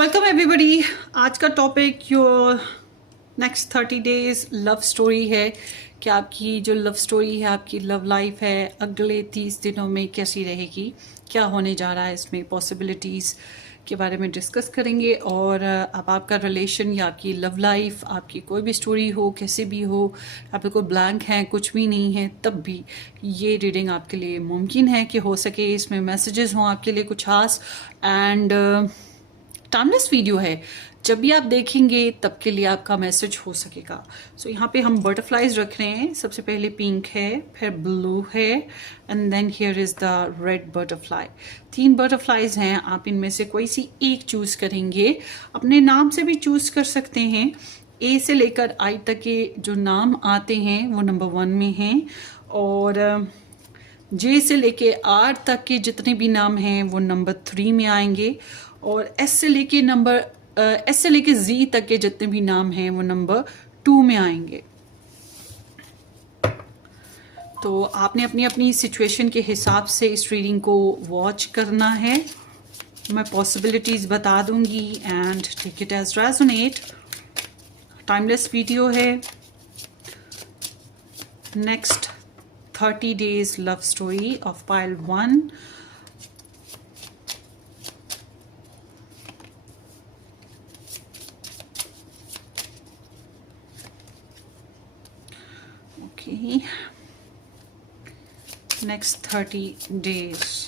Welcome everybody. आज का topic your next 30 days love story है कि आपकी जो लव स्टोरी है, आपकी लव लाइफ है, अगले 30 दिनों में कैसी रहेगी, क्या होने जा रहा है, इसमें पॉसिबिलिटीज़ के बारे में डिस्कस करेंगे। और अब आपका रिलेशन या आपकी लव लाइफ, आपकी कोई भी स्टोरी हो, कैसे भी हो, आप बिल्कुल ब्लैंक हैं, कुछ भी नहीं है, तब भी ये रीडिंग आपके लिए मुमकिन है कि हो सके इसमें मैसेजेस हों आपके लिए कुछ खास। एंड टाइमलेस वीडियो है, जब भी आप देखेंगे तब के लिए आपका मैसेज हो सकेगा। सो यहाँ पे हम बटरफ्लाइज रख रहे हैं। सबसे पहले पिंक है, फिर ब्लू है, and then here is the red butterfly. 3 butterflies हैं, आप इनमें से कोई सी एक चूज करेंगे। अपने नाम से भी चूज कर सकते हैं। ए से लेकर आई तक के जो नाम आते हैं वो नंबर 1 में हैं, और जे से लेके आर तक के जितने भी नाम हैं वो नंबर 3 में आएंगे, और एस से लेके जी तक के जितने भी नाम हैं वो नंबर 2 में आएंगे। तो आपने अपनी अपनी सिचुएशन के हिसाब से इस रीडिंग को वॉच करना है। मैं पॉसिबिलिटीज बता दूंगी and take it as resonate. Timeless video है। Next 30 days love story of pile 1. Okay, next 30 days.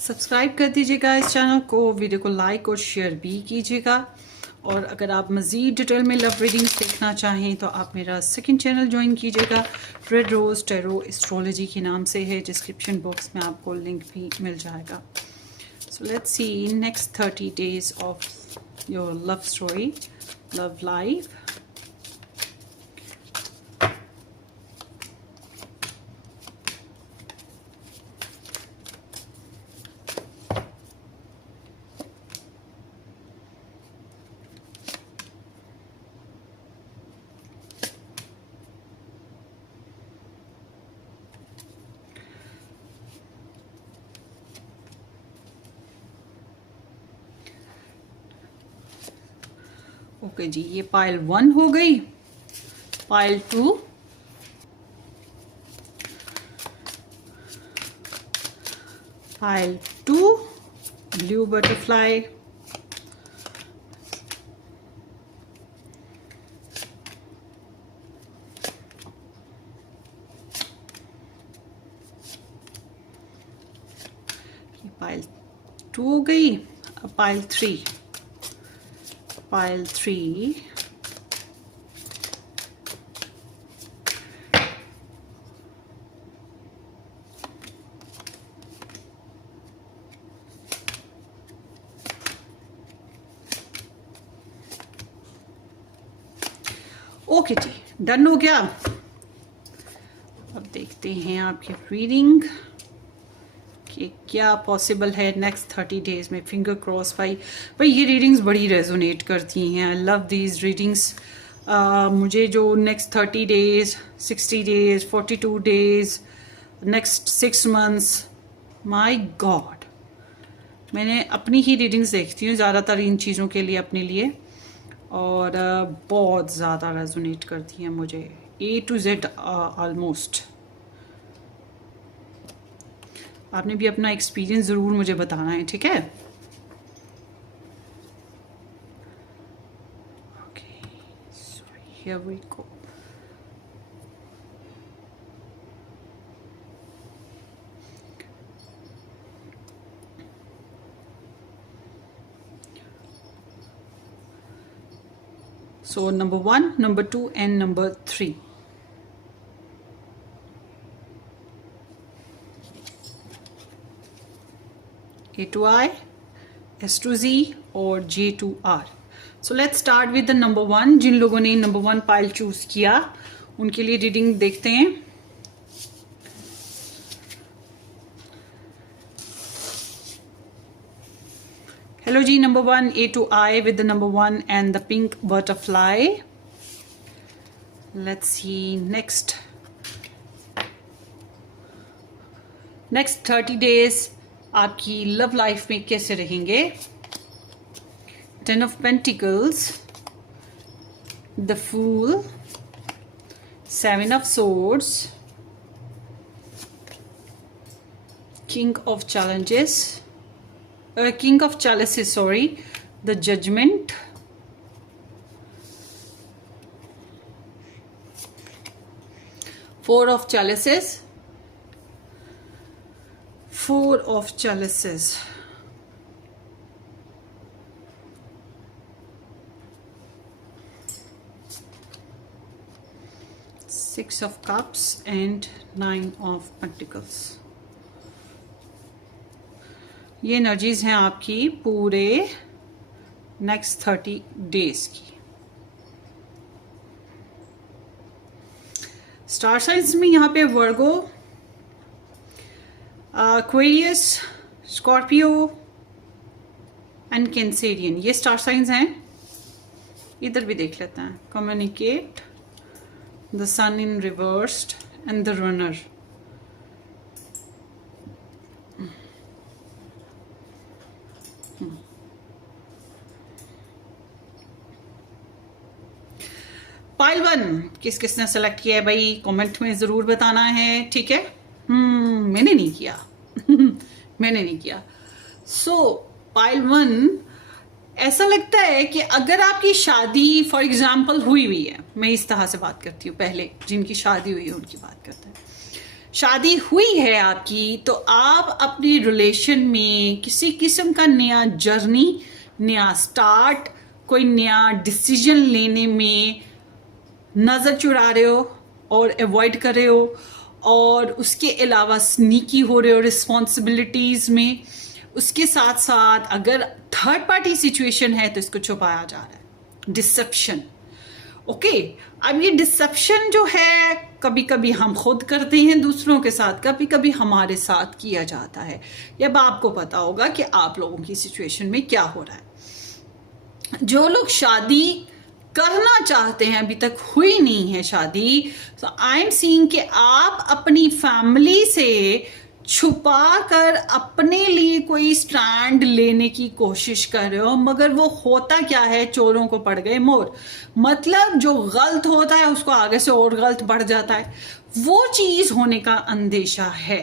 Subscribe कर दीजिएगा इस चैनल को, वीडियो को लाइक और शेयर भी कीजिएगा। और अगर आप मज़ीद डिटेल में लव रीडिंग्स देखना चाहें तो आप मेरा सेकंड चैनल ज्वाइन कीजिएगा। रेड रोज टैरो एस्ट्रोलॉजी के नाम से है। डिस्क्रिप्शन बॉक्स में आपको लिंक भी मिल जाएगा। So let's see next 30 days of your love story, love life. Okay जी, ये पाइल 1 हो गई। Pile 2, pile 2 blue butterfly, pile 2 हो गई। अब पाइल 3, पाइल 3, ओके जी, डन हो गया। अब देखते हैं आपकी रीडिंग कि क्या पॉसिबल है नेक्स्ट 30 डेज में। फिंगर क्रॉस भाई ये रीडिंग्स बड़ी रेजोनेट करती हैं। I love these readings. मुझे जो next 30 days, 60 days, 42 days, next 6 months, my God, मैंने अपनी ही रीडिंग्स देखती हूँ ज़्यादातर इन चीज़ों के लिए, अपने लिए, और बहुत ज़्यादा रेजोनेट करती हैं मुझे, A to Z ऑलमोस्ट। आपने भी अपना एक्सपीरियंस ज़रूर मुझे बताना है, ठीक है? Okay, so here we go. So number 1, number 2 and number 3. A to I, S to Z और J to R. So let's start with the number 1. जिन लोगों ने number 1 पाइल चूज किया उनके लिए रीडिंग देखते हैं. Hello जी, number 1 A to I with the number 1 and the pink butterfly. Let's see next 30 days आपकी लव लाइफ में कैसे रहेंगे. 10 of Pentacles, the Fool, 7 of Swords, King of Chalices, the Judgment, Four of Chalices, Six of Cups and 9 of Pentacles. ये energies हैं आपकी पूरे next 30 days की. Star science में यहाँ पे Virgo, Aquarius, Scorpio and Cancerian, ये स्टार साइंस हैं. इधर भी देख लेते हैं. Communicate, the sun in reversed and the runner. Pile 1 किस किसने सेलेक्ट किया है भाई, कमेंट में जरूर बताना है. ठीक है. मैंने नहीं किया. मैंने नहीं किया. सो पाइल 1, ऐसा लगता है कि अगर आपकी शादी फॉर एग्जाम्पल हुई है, मैं इस तरह से बात करती हूँ, पहले जिनकी शादी हुई है उनकी बात करते हैं. शादी हुई है आपकी, तो आप अपने रिलेशन में किसी किस्म का नया जर्नी, नया स्टार्ट, कोई नया डिसीजन लेने में नजर चुरा रहे हो और अवॉइड कर रहे हो, और उसके अलावा स्नीकी हो रहे हो रिस्पॉन्सिबिलिटीज में. उसके साथ साथ अगर थर्ड पार्टी सिचुएशन है तो इसको छुपाया जा रहा है. डिसेप्शन. ओके. अब ये डिसेप्शन जो है कभी कभी हम खुद करते हैं दूसरों के साथ, कभी कभी हमारे साथ किया जाता है. अब आपको पता होगा कि आप लोगों की सिचुएशन में क्या हो रहा है. जो लोग शादी करना चाहते हैं, अभी तक हुई नहीं है शादी, तो आई एम सीइंग कि आप अपनी फैमिली से छुपा कर अपने लिए कोई स्टैंड लेने की कोशिश कर रहे हो. मगर वो होता क्या है, चोरों को पड़ गए मोर. मतलब जो गलत होता है उसको आगे से और गलत बढ़ जाता है. वो चीज होने का अंदेशा है.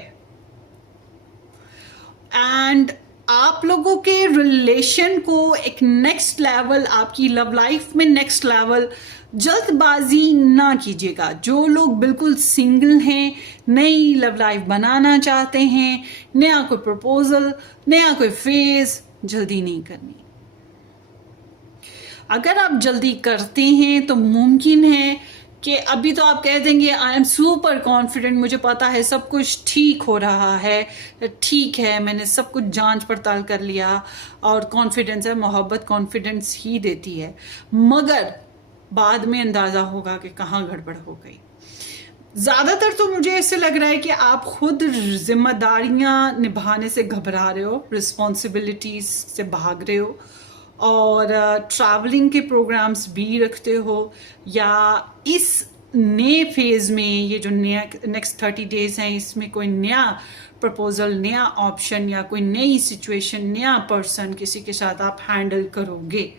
एंड आप लोगों के रिलेशन को एक नेक्स्ट लेवल, आपकी लव लाइफ में नेक्स्ट लेवल, जल्दबाजी ना कीजिएगा. जो लोग बिल्कुल सिंगल हैं, नई लव लाइफ बनाना चाहते हैं, नया कोई प्रपोजल, नया कोई फेज, जल्दी नहीं करनी. अगर आप जल्दी करते हैं तो मुमकिन है कि अभी तो आप कह देंगे आई एम सुपर कॉन्फिडेंट, मुझे पता है सब कुछ ठीक हो रहा है, ठीक है, मैंने सब कुछ जांच पड़ताल कर लिया, और कॉन्फिडेंस है, मोहब्बत कॉन्फिडेंस ही देती है. मगर बाद में अंदाजा होगा कि कहाँ गड़बड़ हो गई. ज्यादातर तो मुझे ऐसे लग रहा है कि आप खुद जिम्मेदारियां निभाने से घबरा रहे हो, रिस्पॉन्सिबिलिटीज से भाग रहे हो, और ट्रैवलिंग के प्रोग्राम्स भी रखते हो, या इस नए फेज में, ये जो नया नेक्स्ट 30 डेज हैं, इसमें कोई नया प्रपोजल, नया ऑप्शन, या कोई नई सिचुएशन, नया पर्सन किसी के साथ आप हैंडल करोगे.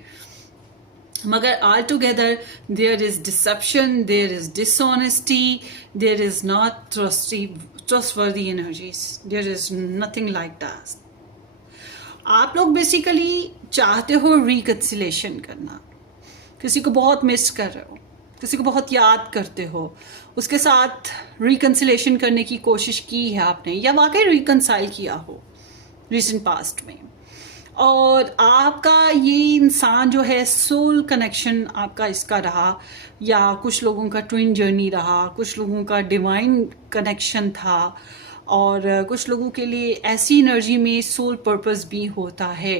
मगर all together there is deception, there is dishonesty, there is not trustworthy energies, there is nothing like that. आप लोग बेसिकली चाहते हो रिकंसिलेशन करना. किसी को बहुत मिस कर रहे हो, किसी को बहुत याद करते हो, उसके साथ रिकंसिलेशन करने की कोशिश की है आपने, या वाकई रिकंसाइल किया हो रिसेंट पास्ट में, और आपका ये इंसान जो है सोल कनेक्शन आपका इसका रहा, या कुछ लोगों का ट्विन जर्नी रहा, कुछ लोगों का डिवाइन कनेक्शन था, और कुछ लोगों के लिए ऐसी एनर्जी में सोल पर्पस भी होता है।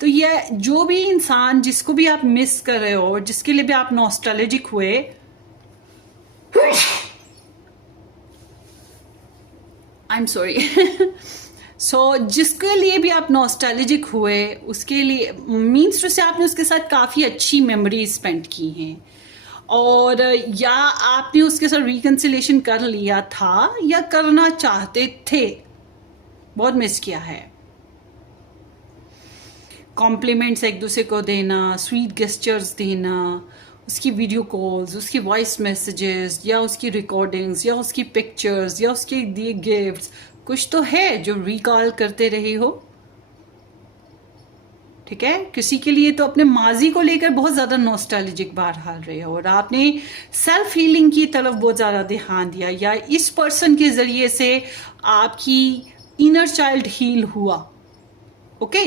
तो ये जो भी इंसान जिसको भी आप मिस कर रहे हो और जिसके लिए भी आप नॉस्टैल्जिक हुए, आई एम सॉरी सो जिसके लिए भी आप नॉस्टैल्जिक हुए, उसके लिए मीन्स टू से आपने उसके साथ काफ़ी अच्छी मेमोरी स्पेंड की हैं, और या आपने उसके साथ रिकन्सिलेशन कर लिया था या करना चाहते थे, बहुत मिस किया है। कॉम्प्लीमेंट्स एक दूसरे को देना, स्वीट गेस्चर्स देना, उसकी वीडियो कॉल्स, उसकी वॉइस मैसेजेस या उसकी रिकॉर्डिंग्स या उसकी पिक्चर्स या उसके दिए गिफ्ट्स, कुछ तो है जो रिकॉल करते रहे हो। ठीक है, किसी के लिए तो अपने माजी को लेकर बहुत ज़्यादा नॉस्टैल्जिक बाहर हाल रहे हो और आपने सेल्फ हीलिंग की तरफ बहुत ज़्यादा ध्यान दिया, या इस पर्सन के ज़रिए से आपकी इनर चाइल्ड हील हुआ। ओके,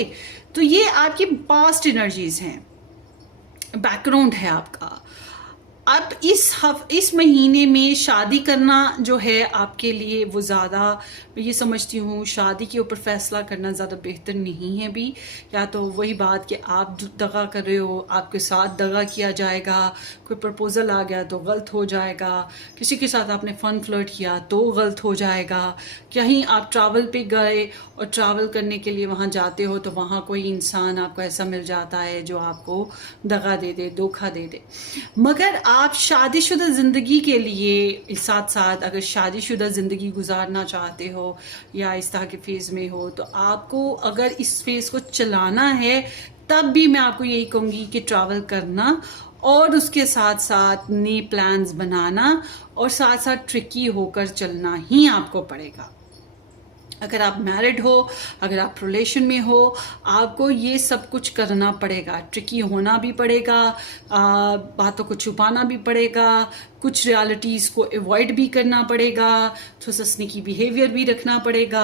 तो ये आपकी पास्ट एनर्जीज हैं, बैकग्राउंड है आपका। अब इस महीने में शादी करना जो है आपके लिए वो ज़्यादा, मैं ये समझती हूँ शादी के ऊपर फैसला करना ज़्यादा बेहतर नहीं है भी। या तो वही बात कि आप दगा कर रहे हो, आपके साथ दगा किया जाएगा, कोई प्रपोज़ल आ गया तो गलत हो जाएगा, किसी के साथ आपने फ़न फ्लर्ट किया तो गलत हो जाएगा, कहीं आप ट्रैवल पे गए और ट्रैवल करने के लिए वहाँ जाते हो तो वहाँ कोई इंसान आपको ऐसा मिल जाता है जो आपको दगा दे दे, धोखा दे दे। मगर आप शादीशुदा ज़िंदगी के लिए साथ साथ अगर शादीशुदा ज़िंदगी गुजारना चाहते हो या इस तरह के फेज़ में हो, तो आपको अगर इस फेज़ को चलाना है तब भी मैं आपको यही कहूँगी कि ट्रैवल करना और उसके साथ साथ नए प्लान्स बनाना और साथ साथ ट्रिकी होकर चलना ही आपको पड़ेगा। अगर आप मैरिड हो, अगर आप रिलेशन में हो, आपको ये सब कुछ करना पड़ेगा, ट्रिकी होना भी पड़ेगा, बातों को छुपाना भी पड़ेगा, कुछ रियलिटीज़ को अवॉइड भी करना पड़ेगा, थोड़ा सा स्नीकी बिहेवियर भी रखना पड़ेगा।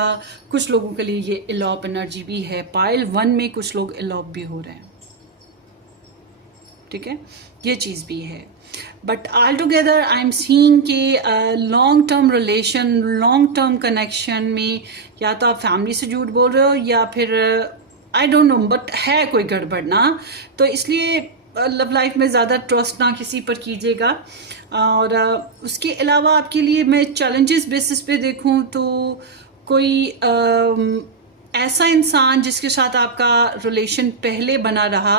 कुछ लोगों के लिए ये एलॉप एनर्जी भी है, पाइल 1 में कुछ लोग एलॉप भी हो रहे हैं। ठीक है, ये चीज़ भी है। But all together I am seeing कि long term relation, long term connection में या तो आप फैमिली से झूठ बोल रहे हो या फिर आई डोंट नो, बट है कोई गड़बड़ ना, तो इसलिए लव लाइफ में ज़्यादा ट्रस्ट ना किसी पर कीजिएगा। और उसके अलावा आपके लिए मैं चैलेंजेस बेसिस पे देखूं तो कोई ऐसा इंसान जिसके साथ आपका रिलेशन पहले बना रहा,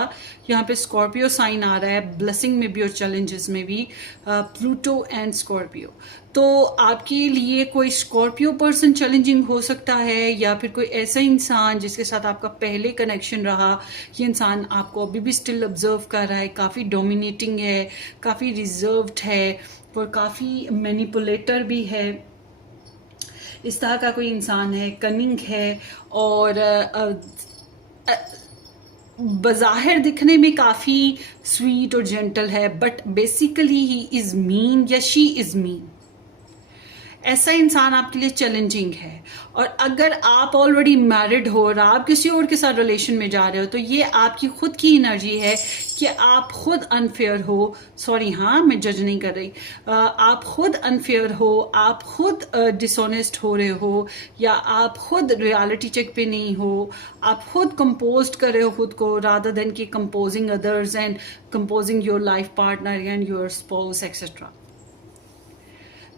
यहाँ पे स्कॉर्पियो साइन आ रहा है, ब्लेसिंग में भी और चैलेंजेस में भी, प्लूटो एंड स्कॉर्पियो। तो आपके लिए कोई स्कॉर्पियो पर्सन चैलेंजिंग हो सकता है या फिर कोई ऐसा इंसान जिसके साथ आपका पहले कनेक्शन रहा, ये इंसान आपको अभी भी स्टिल ऑब्जर्व कर रहा है, काफ़ी डोमिनेटिंग है, काफ़ी रिजर्व्ड है और काफ़ी मैनिपुलेटर भी है। इस तरह का कोई इंसान है, कनिंग है और बज़ाहिर दिखने में काफ़ी स्वीट और जेंटल है, but basically he is mean या शी इज़ मीन। ऐसा इंसान आपके लिए चैलेंजिंग है। और अगर आप ऑलरेडी मैरिड हो और आप किसी और के साथ रिलेशन में जा रहे हो तो ये आपकी खुद की एनर्जी है कि आप खुद अनफेयर हो। सॉरी, हाँ, मैं जज नहीं कर रही। आप खुद अनफेयर हो, आप खुद डिसऑनेस्ट हो रहे हो, या आप खुद रियलिटी चेक पे नहीं हो, आप खुद कंपोज कर रहे हो खुद को रादर देन कि composing others and composing your life partner and your spouse etcetera.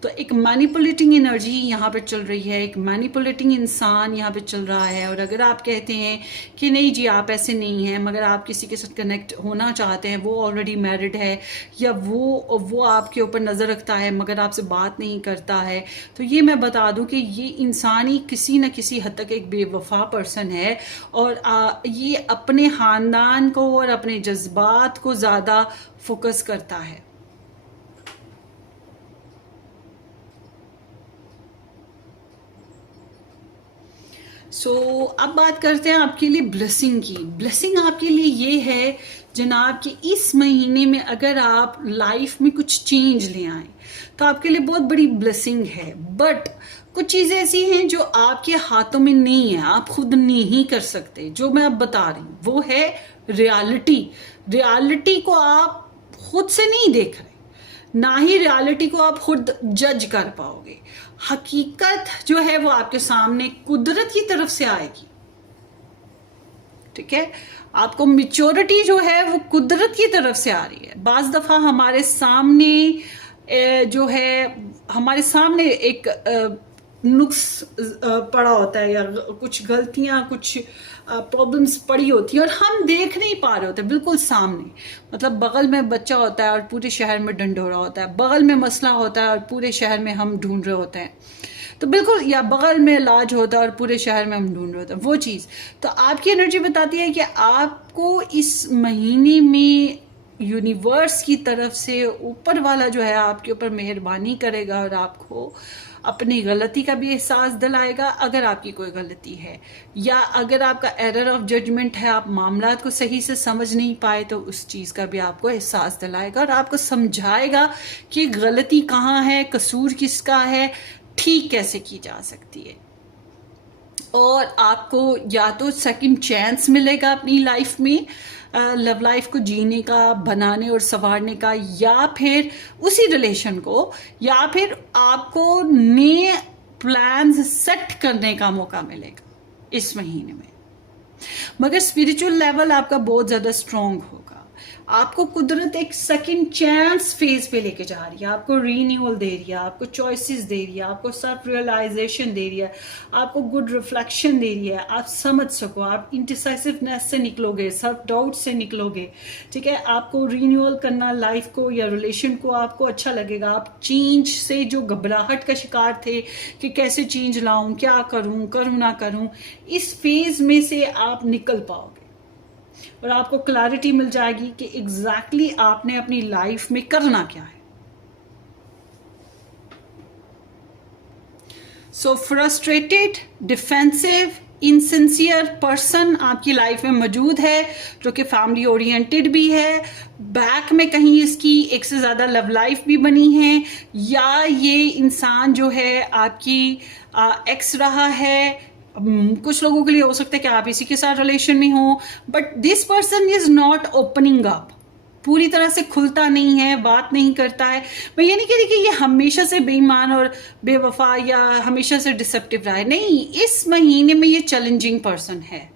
तो एक मैनिपुलेटिंग एनर्जी यहाँ पे चल रही है, एक मैनिपुलेटिंग इंसान यहाँ पे चल रहा है। और अगर आप कहते हैं कि नहीं जी आप ऐसे नहीं हैं, मगर आप किसी के साथ कनेक्ट होना चाहते हैं, वो ऑलरेडी मैरिड है या वो आपके ऊपर नज़र रखता है मगर आपसे बात नहीं करता है, तो ये मैं बता दूं कि ये इंसान ही किसी न किसी हद तक एक बेवफा पर्सन है और ये अपने ख़ानदान को और अपने जज्बात को ज़्यादा फोकस करता है। अब बात करते हैं आपके लिए ब्लेसिंग की। ब्लेसिंग आपके लिए ये है जनाब कि इस महीने में अगर आप लाइफ में कुछ चेंज ले आए तो आपके लिए बहुत बड़ी ब्लेसिंग है। बट कुछ चीज़ें ऐसी हैं जो आपके हाथों में नहीं है, आप खुद नहीं कर सकते। जो मैं अब बता रही हूँ वो है रियलिटी। रियलिटी को आप खुद से नहीं देख रहे, ना ही रियलिटी को आप खुद जज कर पाओगे। हकीकत जो है वो आपके सामने कुदरत की तरफ से आएगी, ठीक है। आपको मैच्योरिटी जो है वो कुदरत की तरफ से आ रही है। बाज दफा हमारे सामने जो है, हमारे सामने एक नुक्स पड़ा होता है, या कुछ गलतियां, कुछ प्रॉब्लम्स पड़ी होती है और हम देख नहीं पा रहे होते बिल्कुल सामने। मतलब बगल में बच्चा होता है और पूरे शहर में ढंढोरा होता है, बगल में मसला होता है और पूरे शहर में हम ढूंढ रहे होते हैं, तो बिल्कुल, या बगल में इलाज होता है और पूरे शहर में हम ढूंढ रहे होते हैं, वो चीज़। तो आपकी एनर्जी बताती है कि आपको इस महीने में यूनिवर्स की तरफ से ऊपर वाला जो है आपके ऊपर मेहरबानी करेगा और आपको अपनी गलती का भी एहसास दिलाएगा, अगर आपकी कोई गलती है, या अगर आपका एरर ऑफ जजमेंट है, आप मामलात को सही से समझ नहीं पाए, तो उस चीज़ का भी आपको एहसास दिलाएगा और आपको समझाएगा कि गलती कहाँ है, कसूर किसका है, ठीक कैसे की जा सकती है। और आपको या तो सेकंड चांस मिलेगा अपनी लाइफ में, लव लाइफ को जीने का, बनाने और संवारने का, या फिर उसी रिलेशन को, या फिर आपको नए प्लान्स सेट करने का मौका मिलेगा इस महीने में। मगर स्पिरिचुअल लेवल आपका बहुत ज्यादा स्ट्रांग होगा। आपको कुदरत एक सेकंड चांस फेज पे लेके जा रही है, आपको रीन्यूअल दे रही है, आपको चॉइसेस दे रही है, आपको सेल्फ रियलाइजेशन दे रही है, आपको गुड रिफ्लेक्शन दे रही है, आप समझ सको, आप इंडिसाइसिवनेस से निकलोगे, सेल्फ डाउट से निकलोगे, ठीक है। आपको रीन्यूअल करना लाइफ को या रिलेशन को आपको अच्छा लगेगा। आप चेंज से जो घबराहट का शिकार थे कि कैसे चेंज लाऊं, क्या करूं, करूं ना करूं, इस फेज में से आप निकल पाओगे और आपको क्लैरिटी मिल जाएगी कि एग्जैक्टली आपने अपनी लाइफ में करना क्या है। So frustrated, defensive, insincere person आपकी लाइफ में मौजूद है, जो कि फैमिली ओरिएंटेड भी है, बैक में कहीं इसकी एक से ज्यादा लव लाइफ भी बनी है, या ये इंसान जो है आपकी एक्स रहा है। कुछ लोगों के लिए हो सकता है कि आप इसी के साथ रिलेशन में हो, but this person is not opening up, पूरी तरह से खुलता नहीं है, बात नहीं करता है। मैं ये नहीं कह रही कि ये हमेशा से बेईमान और बेवफा या हमेशा से डिसेप्टिव रहा है, नहीं, इस महीने में ये चैलेंजिंग पर्सन है।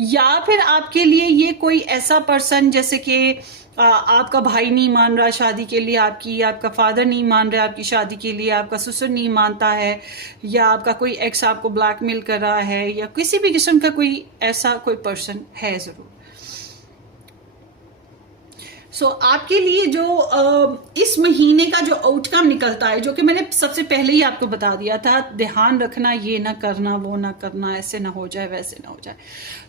या फिर आपके लिए ये कोई ऐसा पर्सन, जैसे कि आपका भाई नहीं मान रहा शादी के लिए आपकी, आपका फादर नहीं मान रहा आपकी शादी के लिए, आपका ससुर नहीं मानता है, या आपका कोई एक्स आपको ब्लैकमेल कर रहा है, या किसी भी किस्म का कोई ऐसा कोई पर्सन है जरूर। सो आपके लिए जो इस महीने का जो आउटकम निकलता है, जो कि मैंने सबसे पहले ही आपको बता दिया था, ध्यान रखना, ये ना करना, वो ना करना, ऐसे ना हो जाए, वैसे ना हो जाए,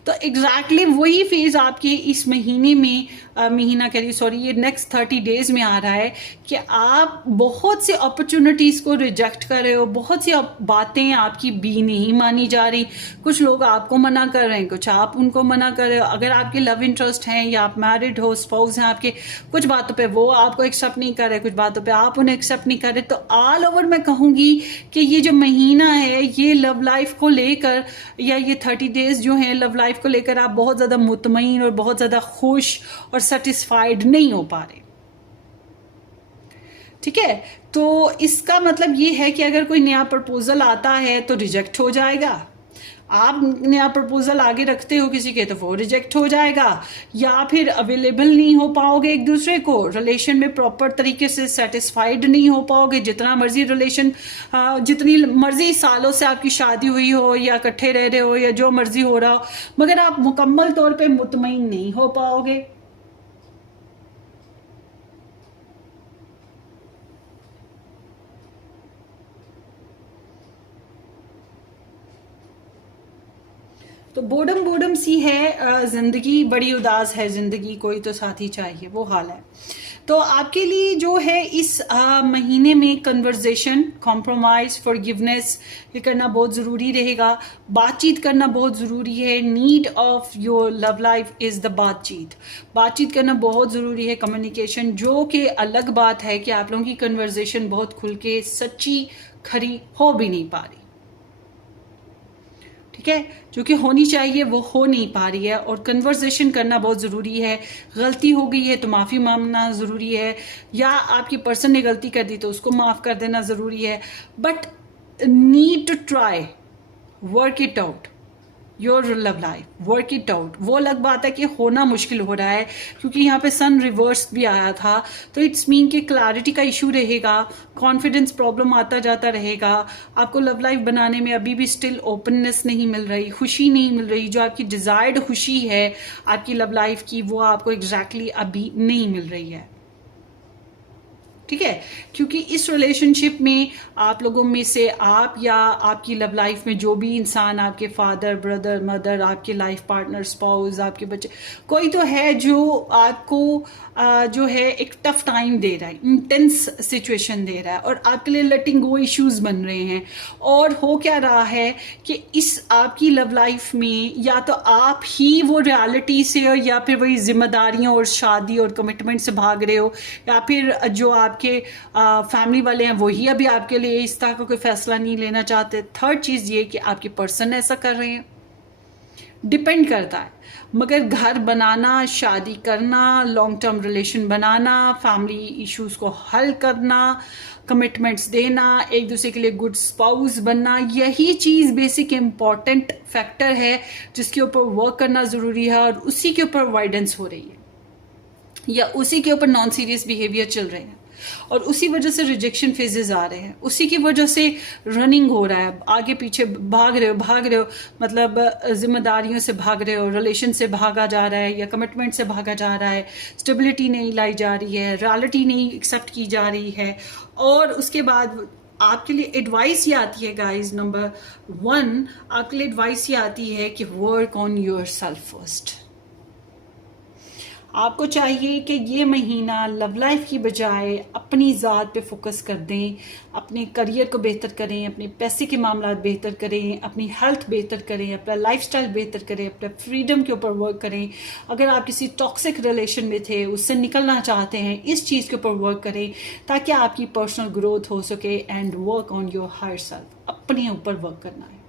तो एग्जैक्टली वही फेज आपके इस महीने में, महीना कह रही सॉरी, ये नेक्स्ट 30 डेज में आ रहा है कि आप बहुत सी अपॉर्चुनिटीज को रिजेक्ट कर रहे हो, बहुत सी बातें आपकी भी नहीं मानी जा रही, कुछ लोग आपको मना कर रहे हैं, कुछ आप उनको मना कर रहे हो। अगर आपके लव इंटरेस्ट हैं या आप मैरिड हो, स्पाउस हैं आपके, कुछ बातों पे वो आपको एक्सेप्ट नहीं कर रहे, कुछ बातों पे आप उन्हें एक्सेप्ट नहीं कर रहे, तो ऑल ओवर मैं कहूंगी कि ये जो महीना है ये लव लाइफ को लेकर, या ये 30 डेज जो हैं लव लाइफ को लेकर, आप बहुत ज्यादा मुतमईन और बहुत ज्यादा खुश और सेटिस्फाइड नहीं हो पा रहे, ठीक है। तो इसका मतलब ये है कि अगर कोई नया प्रपोजल आता है तो रिजेक्ट हो जाएगा, आप नया प्रपोजल आगे रखते हो किसी के तो वो रिजेक्ट हो जाएगा, या फिर अवेलेबल नहीं हो पाओगे एक दूसरे को, रिलेशन में प्रॉपर तरीके से सेटिस्फाइड नहीं हो पाओगे, जितना मर्जी रिलेशन, जितनी मर्जी सालों से आपकी शादी हुई हो या इकट्ठे रह रहे हो या जो मर्जी हो रहा हो, मगर आप मुकम्मल तौर पे मुतमईन नहीं हो पाओगे। तो बोडम सी है जिंदगी, बड़ी उदास है जिंदगी, कोई तो साथी चाहिए, वो हाल है। तो आपके लिए जो है इस महीने में कन्वर्जेशन, कॉम्प्रोमाइज, फॉरगिवनेस, ये करना बहुत ज़रूरी रहेगा। बातचीत करना बहुत ज़रूरी है। Need of your love life is the बातचीत करना बहुत ज़रूरी है, कम्युनिकेशन, जो कि अलग बात है कि आप लोगों की कन्वर्जेशन बहुत खुल के सच्ची खरी हो भी नहीं पा रही। ठीक है, जो कि होनी चाहिए वो हो नहीं पा रही है, और कन्वर्सेशन करना बहुत ज़रूरी है। गलती हो गई है तो माफ़ी मांगना ज़रूरी है, या आपकी पर्सन ने गलती कर दी तो उसको माफ़ कर देना ज़रूरी है, but need to try, work it out your love life, work it out. वो अलग बात है कि होना मुश्किल हो रहा है, क्योंकि यहाँ पे सन रिवर्स भी आया था, तो इट्स मीन कि क्लैरिटी का इशू रहेगा, कॉन्फिडेंस प्रॉब्लम आता जाता रहेगा, आपको लव लाइफ बनाने में अभी भी स्टिल ओपननेस नहीं मिल रही, खुशी नहीं मिल रही, जो आपकी डिजायर्ड खुशी है आपकी लव लाइफ की वो आपको एग्जैक्टली अभी नहीं मिल रही है। ठीक है, क्योंकि इस रिलेशनशिप में आप लोगों में से आप या आपकी लव लाइफ में जो भी इंसान, आपके फादर, ब्रदर, मदर, आपके लाइफ पार्टनर, स्पाउस, आपके बच्चे, कोई तो है जो आपको जो है एक टफ टाइम दे रहा है, इंटेंस सिचुएशन दे रहा है, और आपके लिए लेटिंग गो इश्यूज बन रहे हैं। और हो क्या रहा है कि इस आपकी लव लाइफ में या तो आप ही वो रियलिटी से, या फिर वही जिम्मेदारियों और शादी और कमिटमेंट से भाग रहे हो, या फिर जो आपके फैमिली वाले हैं वही अभी आपके लिए इस तरह का कोई फैसला नहीं लेना चाहते। थर्ड चीज़ ये कि आपकी पर्सन ऐसा कर रहे हैं, डिपेंड करता है। मगर घर बनाना, शादी करना, लॉन्ग टर्म रिलेशन बनाना, फैमिली इश्यूज को हल करना, कमिटमेंट्स देना, एक दूसरे के लिए गुड स्पाउस बनना, यही चीज़ बेसिक इम्पॉर्टेंट फैक्टर है जिसके ऊपर वर्क करना ज़रूरी है, और उसी के ऊपर अवॉइडेंस हो रही है, या उसी के ऊपर नॉन सीरियस बिहेवियर चल रहे हैं, और उसी वजह से रिजेक्शन फेजेस आ रहे हैं, उसी की वजह से रनिंग हो रहा है, आगे पीछे भाग रहे हो, मतलब जिम्मेदारियों से भाग रहे हो, रिलेशन से भागा जा रहा है, या कमिटमेंट से भागा जा रहा है, स्टेबिलिटी नहीं लाई जा रही है, रियलिटी नहीं एक्सेप्ट की जा रही है। और उसके बाद आपके लिए एडवाइस ये आती है गाइस, नंबर 1 आपके लिए एडवाइस ये आती है कि work on your self first. आपको चाहिए कि ये महीना लव लाइफ की बजाय अपनी ज़ात पे फोकस कर दें, अपने करियर को बेहतर करें, अपने पैसे के मामला बेहतर करें, अपनी हेल्थ बेहतर करें, अपना लाइफस्टाइल बेहतर करें, अपने फ्रीडम के ऊपर वर्क करें। अगर आप किसी टॉक्सिक रिलेशन में थे, उससे निकलना चाहते हैं, इस चीज़ के ऊपर वर्क करें ताकि आपकी पर्सनल ग्रोथ हो सके। And work on your higher self, अपने ऊपर वर्क करना है।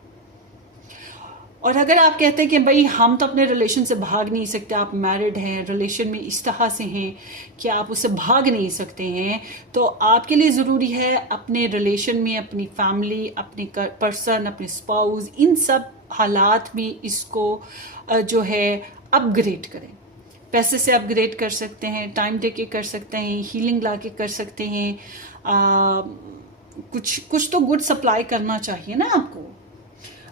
और अगर आप कहते हैं कि भाई हम तो अपने रिलेशन से भाग नहीं सकते, आप मैरिड हैं, रिलेशन में इस तरह से हैं कि आप उससे भाग नहीं सकते हैं, तो आपके लिए ज़रूरी है अपने रिलेशन में अपनी फैमिली, अपने पर्सन, अपने स्पाउस, इन सब हालात में इसको जो है अपग्रेड करें। पैसे से अपग्रेड कर सकते हैं, टाइम दे के कर सकते हैं, हीलिंग ला के कर सकते हैं, कुछ तो गुड सप्लाई करना चाहिए ना आपको।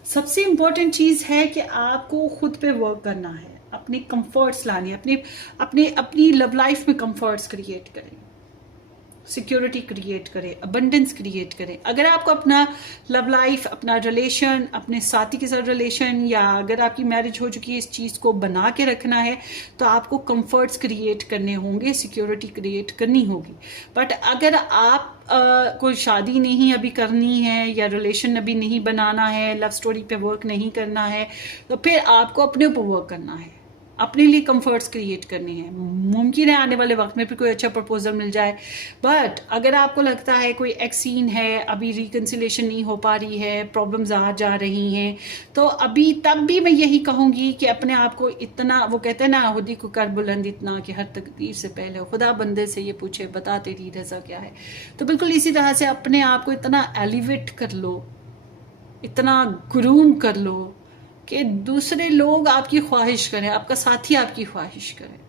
सबसे इम्पोर्टेंट चीज़ है कि आपको खुद पे वर्क करना है, अपने कंफर्ट्स लाने, अपनी लव लाइफ में कंफर्ट्स क्रिएट करें, सिक्योरिटी क्रिएट करें, अबंडेंस क्रिएट करें। अगर आपको अपना लव लाइफ, अपना रिलेशन, अपने साथी के साथ रिलेशन, या अगर आपकी मैरिज हो चुकी है, इस चीज़ को बना के रखना है तो आपको कंफर्ट्स क्रिएट करने होंगे, सिक्योरिटी क्रिएट करनी होगी। बट अगर आप कोई शादी नहीं अभी करनी है, या रिलेशन अभी नहीं बनाना है, लव स्टोरी पे वर्क नहीं करना है, तो फिर आपको अपने ऊपर वर्क करना है, अपने लिए कंफर्ट्स क्रिएट करने हैं। मुमकिन है आने वाले वक्त में फिर कोई अच्छा प्रपोजल मिल जाए, बट अगर आपको लगता है कोई एक्सीन है, अभी रिकन्सिलेशन नहीं हो पा रही है, प्रॉब्लम्स आ जा रही हैं, तो अभी तब भी मैं यही कहूँगी कि अपने आप को इतना, वो कहते हैं ना, खुदी को कर बुलंद इतना कि हर तकदीर से पहले खुदा बंदे से ये पूछे बता तेरी रज़ा क्या है। तो बिल्कुल इसी तरह से अपने आप को इतना एलिवेट कर लो, इतना ग्रूम कर लो कि दूसरे लोग आपकी ख्वाहिश करें, आपका साथी आपकी ख्वाहिश करे।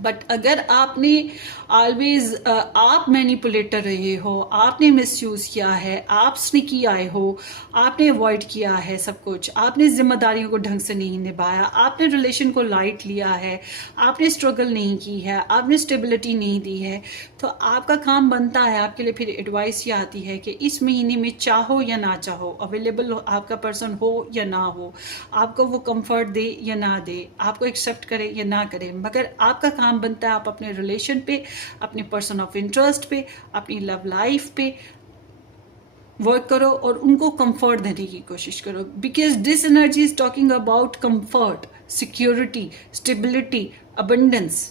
बट अगर आपने ऑलवेज आप मैनिपुलेटर रहे हो, आपने मिसयूज़ किया है, आप स्निकी आए हो, आपने अवॉइड किया है सब कुछ, आपने जिम्मेदारियों को ढंग से नहीं निभाया, आपने रिलेशन को लाइट लिया है, आपने स्ट्रगल नहीं की है, आपने स्टेबिलिटी नहीं दी है, तो आपका काम बनता है, आपके लिए फिर एडवाइस ये आती है कि इस महीने में चाहो या ना चाहो, अवेलेबल आपका पर्सन हो या ना हो, आपको वो कंफर्ट दे या ना दे, आपको एक्सेप्ट करे या ना करे, मगर आपका काम बनता है आप अपने रिलेशन पे, अपने पर्सन ऑफ इंटरेस्ट पे, अपनी लव लाइफ पे वर्क करो और उनको कंफर्ट देने की कोशिश करो। Because this energy is talking about comfort, security, stability, abundance,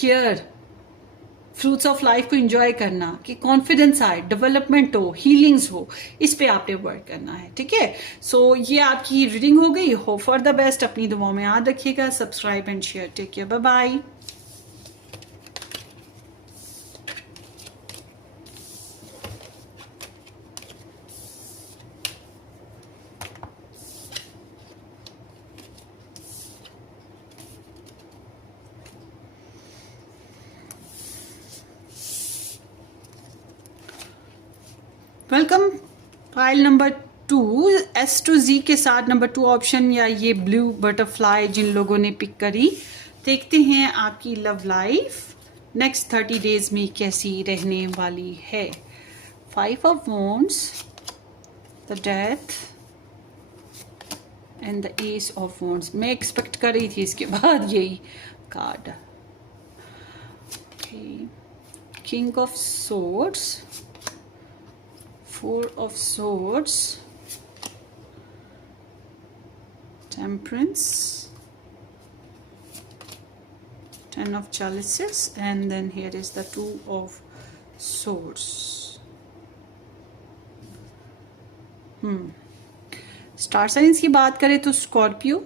care, fruits of life को एंजॉय करना, कि कॉन्फिडेंस आए, डेवलपमेंट हो, हीलिंग्स हो, इस पे आपने वर्क करना है, ठीक है। सो ये आपकी रीडिंग हो गई। होप फॉर द बेस्ट, अपनी दुआओं में याद रखिएगा। Subscribe and share. Take care, bye bye. Welcome. File number 2, S to Z के साथ नंबर 2 ऑप्शन या ये ब्लू बटरफ्लाई जिन लोगों ने पिक करी, देखते हैं आपकी लव लाइफ नेक्स्ट 30 डेज में कैसी रहने वाली है। 5 of Wands, the death and the S of Wands। मैं एक्सपेक्ट कर रही थी इसके बाद यही card. King of Swords, 4 of Swords, Temperance, 10 of Chalices, and then here is the 2 of Swords. Star signs की बात करें तो स्कॉर्पियो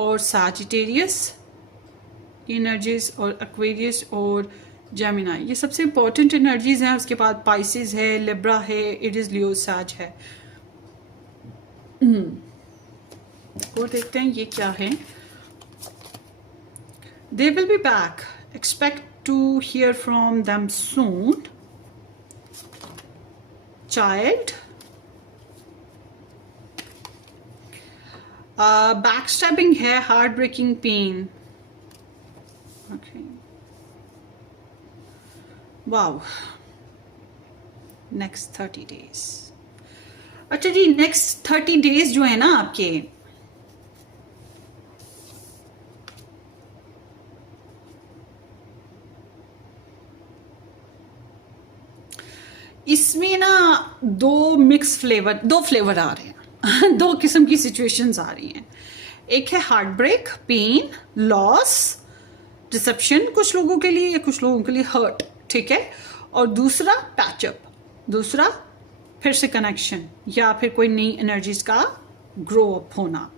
और सैजिटेरियस एनर्जीज और एक्वेरियस और जेमिनाई, ये सबसे इंपॉर्टेंट एनर्जीज हैं। उसके बाद पाइसेस है, लिब्रा है, एरीज, लियो, सैज है। और देखते हैं ये क्या है। They will be back, expect to hear from them soon. Child, backstabbing है, heartbreaking pain. Okay, wow, next 30 days. अच्छा जी, नेक्स्ट 30 डेज जो है ना आपके, इसमें ना दो फ्लेवर आ रहे हैं दो किस्म की सिचुएशंस आ रही हैं। एक है heartbreak, pain, loss, deception कुछ लोगों के लिए या कुछ लोगों के लिए हर्ट, ठीक है। और दूसरा पैचअप, दूसरा फिर से कनेक्शन या फिर कोई नई एनर्जीज का ग्रो अप होना।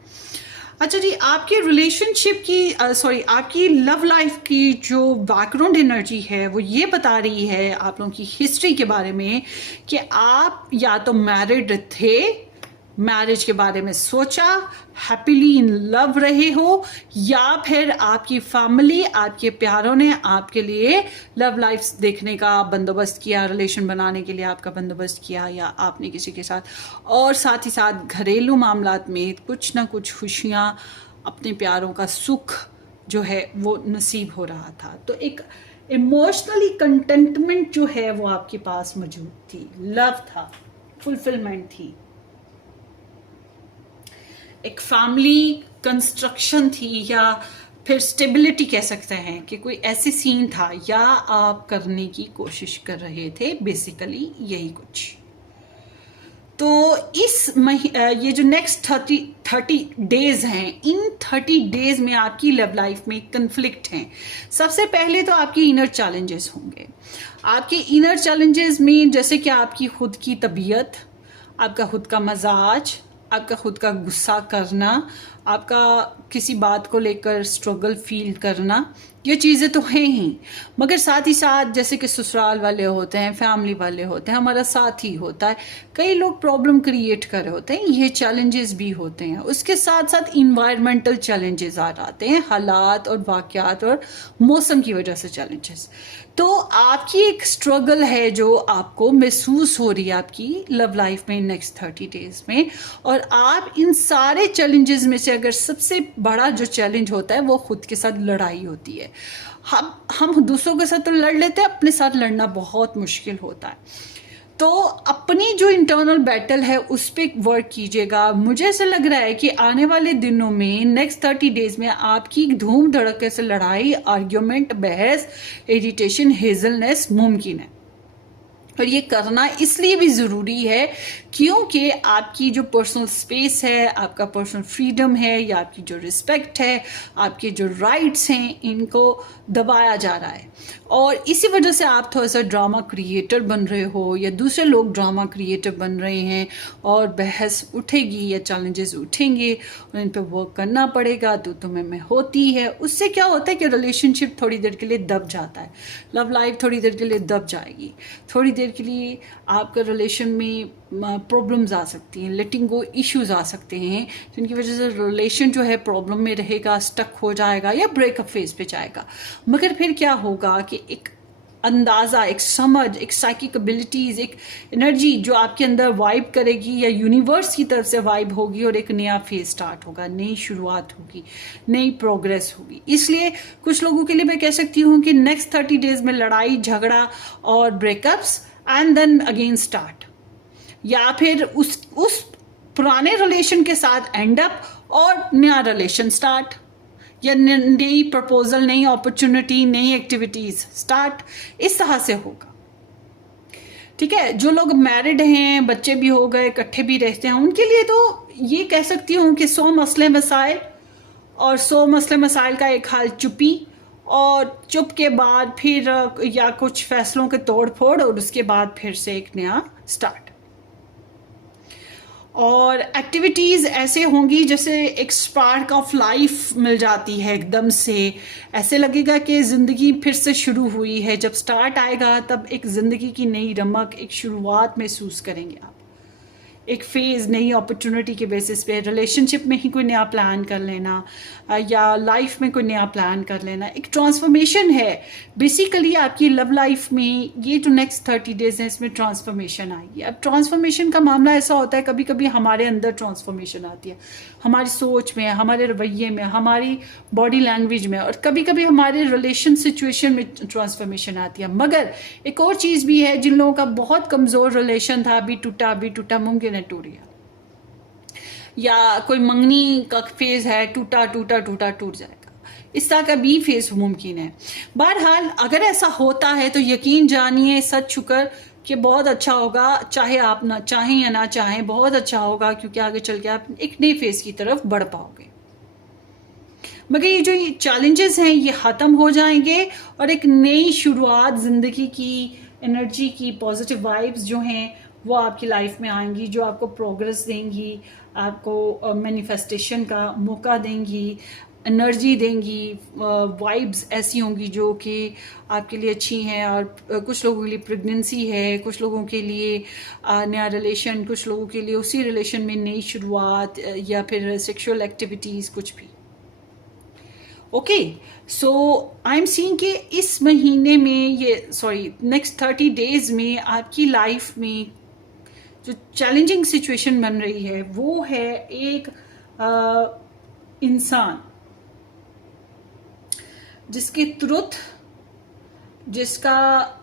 अच्छा जी, आपके रिलेशनशिप की आपकी लव लाइफ की जो बैकग्राउंड एनर्जी है वो ये बता रही है आप लोगों की हिस्ट्री के बारे में कि आप या तो मैरिड थे, मैरिज के बारे में सोचा, हैप्पीली इन लव रहे हो, या फिर आपकी फैमिली, आपके प्यारों ने आपके लिए लव लाइफ देखने का बंदोबस्त किया, रिलेशन बनाने के लिए आपका बंदोबस्त किया, या आपने किसी के साथ, और साथ ही साथ घरेलू मामलात में कुछ ना कुछ खुशियाँ, अपने प्यारों का सुख जो है वो नसीब हो रहा था। तो एक इमोशनली कंटेंटमेंट जो है वो आपके पास मौजूद थी, लव था, फुलफिलमेंट थी, एक फैमिली कंस्ट्रक्शन थी, या फिर स्टेबिलिटी कह सकते हैं कि कोई ऐसे सीन था, या आप करने की कोशिश कर रहे थे, बेसिकली यही कुछ। तो ये जो नेक्स्ट 30 डेज हैं, इन 30 डेज में आपकी लव लाइफ में कन्फ्लिक्ट हैं। सबसे पहले तो आपके इनर चैलेंजेस होंगे। आपके इनर चैलेंजेस में जैसे कि आपकी खुद की तबीयत, आपका खुद का मजाज, आपका खुद का गुस्सा करना, आपका किसी बात को लेकर स्ट्रगल फील करना, ये चीज़ें तो हैं ही, मगर साथ ही साथ जैसे कि ससुराल वाले होते हैं, फैमिली वाले होते हैं, हमारा साथी होता है, कई लोग प्रॉब्लम क्रिएट कर रहे होते हैं, ये चैलेंजेस भी होते हैं। उसके साथ साथ इन्वायरमेंटल चैलेंजेस आ जाते हैं, हालात और वाक़यात और मौसम की वजह से चैलेंजेस। तो आपकी एक स्ट्रगल है जो आपको महसूस हो रही है आपकी लव लाइफ में नेक्स्ट 30 डेज में, और आप इन सारे चैलेंजेस में से अगर सबसे बड़ा जो चैलेंज होता है वो खुद के साथ लड़ाई होती है। हम दूसरों के साथ तो लड़ लेते हैं, अपने साथ लड़ना बहुत मुश्किल होता है। तो अपनी जो इंटरनल बैटल है उस पर वर्क कीजिएगा। मुझे ऐसा लग रहा है कि आने वाले दिनों में नेक्स्ट 30 डेज में आपकी धूम धड़के से लड़ाई, आर्ग्यूमेंट, बहस, इरिटेशन, हेजलनेस मुमकिन है। और ये करना इसलिए भी ज़रूरी है क्योंकि आपकी जो पर्सनल स्पेस है, आपका पर्सनल फ्रीडम है, या आपकी जो रिस्पेक्ट है, आपके जो राइट्स हैं, इनको दबाया जा रहा है। और इसी वजह से आप थोड़ा सा ड्रामा क्रिएटर बन रहे हो, या दूसरे लोग ड्रामा क्रिएटर बन रहे हैं, और बहस उठेगी या चैलेंजेस उठेंगे और इन पे वर्क करना पड़ेगा, तो तुम्हें में होती है। उससे क्या होता है कि रिलेशनशिप थोड़ी देर के लिए दब जाता है, लव लाइफ थोड़ी देर के लिए दब जाएगी, थोड़ी देर के लिए आपका रिलेशन में प्रॉब्लम्स आ सकती हैं, लेटिंग गो इश्यूज आ सकते हैं, जिनकी वजह से रिलेशन जो है प्रॉब्लम में रहेगा, स्टक हो जाएगा या ब्रेकअप फेज पे जाएगा। मगर फिर क्या होगा कि एक अंदाज़ा, एक समझ, एक साइकिक एबिलिटीज़, एक एनर्जी जो आपके अंदर वाइब करेगी या यूनिवर्स की तरफ से वाइब होगी, और एक नया फेज स्टार्ट होगा, नई शुरुआत होगी, नई प्रोग्रेस होगी। इसलिए कुछ लोगों के लिए मैं कह सकती हूँ कि नेक्स्ट 30 डेज में लड़ाई झगड़ा और breakups and then again start, या फिर उस पुराने रिलेशन के साथ एंड अप और नया रिलेशन स्टार्ट, या नई प्रपोजल, नई अपॉर्चुनिटी, नई एक्टिविटीज स्टार्ट, इस तरह से होगा। ठीक है, जो लोग मैरिड हैं, बच्चे भी हो गए, इकट्ठे भी रहते हैं, उनके लिए तो ये कह सकती हूँ कि 100 मसले मसाइल, और 100 मसले मसाइल का एक हाल चुप्पी, और चुप के बाद फिर या कुछ फैसलों के तोड़ फोड़, और उसके बाद फिर से एक नया स्टार्ट। और एक्टिविटीज़ ऐसे होंगी जैसे एक स्पार्क ऑफ लाइफ मिल जाती है एकदम से, ऐसे लगेगा कि ज़िंदगी फिर से शुरू हुई है। जब स्टार्ट आएगा तब एक ज़िंदगी की नई रमक, एक शुरुआत महसूस करेंगे आप, एक फेज़, नई अपॉर्चुनिटी के बेसिस पे। रिलेशनशिप में ही कोई नया प्लान कर लेना, या लाइफ में कोई नया प्लान कर लेना, एक ट्रांसफॉर्मेशन है बेसिकली आपकी लव लाइफ में। ये जो नेक्स्ट 30 डेज है, इसमें ट्रांसफॉर्मेशन आएगी। अब ट्रांसफॉर्मेशन का मामला ऐसा होता है, कभी कभी हमारे अंदर ट्रांसफॉर्मेशन आती है, हमारी सोच में, हमारे रवैये में, हमारी बॉडी लैंग्वेज में, और कभी कभी हमारे रिलेशन सिचुएशन में ट्रांसफॉर्मेशन आती है। मगर एक और चीज़ भी है, जिन लोगों का बहुत कमज़ोर रिलेशन था, अभी टूटा मुमकिन है टूट गया, या कोई मंगनी का फेज है, टूट जाएगा, इस तरह का भी फेज मुमकिन है। बहरहाल अगर ऐसा होता है तो यकीन जानिए, सच शुक्र, कि बहुत अच्छा होगा, चाहे आप ना चाहें या ना चाहें, बहुत अच्छा होगा, क्योंकि आगे चल के आप एक नए फेज की तरफ बढ़ पाओगे। मगर ये जो चैलेंजेस हैं ये ख़त्म हो जाएंगे, और एक नई शुरुआत, ज़िंदगी की एनर्जी की पॉजिटिव वाइब्स जो हैं वो आपकी लाइफ में आएंगी, जो आपको प्रोग्रेस देंगी, आपको मैनिफेस्टेशन का मौका देंगी, एनर्जी देंगी, वाइब्स ऐसी होंगी जो कि आपके लिए अच्छी हैं। और कुछ लोगों के लिए प्रेगनेंसी है, कुछ लोगों के लिए नया रिलेशन, कुछ लोगों के लिए उसी रिलेशन में नई शुरुआत, या फिर सेक्सुअल एक्टिविटीज़, कुछ भी। Okay, so I am seeing कि इस महीने में नेक्स्ट 30 डेज में आपकी लाइफ में जो चैलेंजिंग सिचुएशन बन रही है वो है एक इंसान जिसकी ट्रुथ, जिसका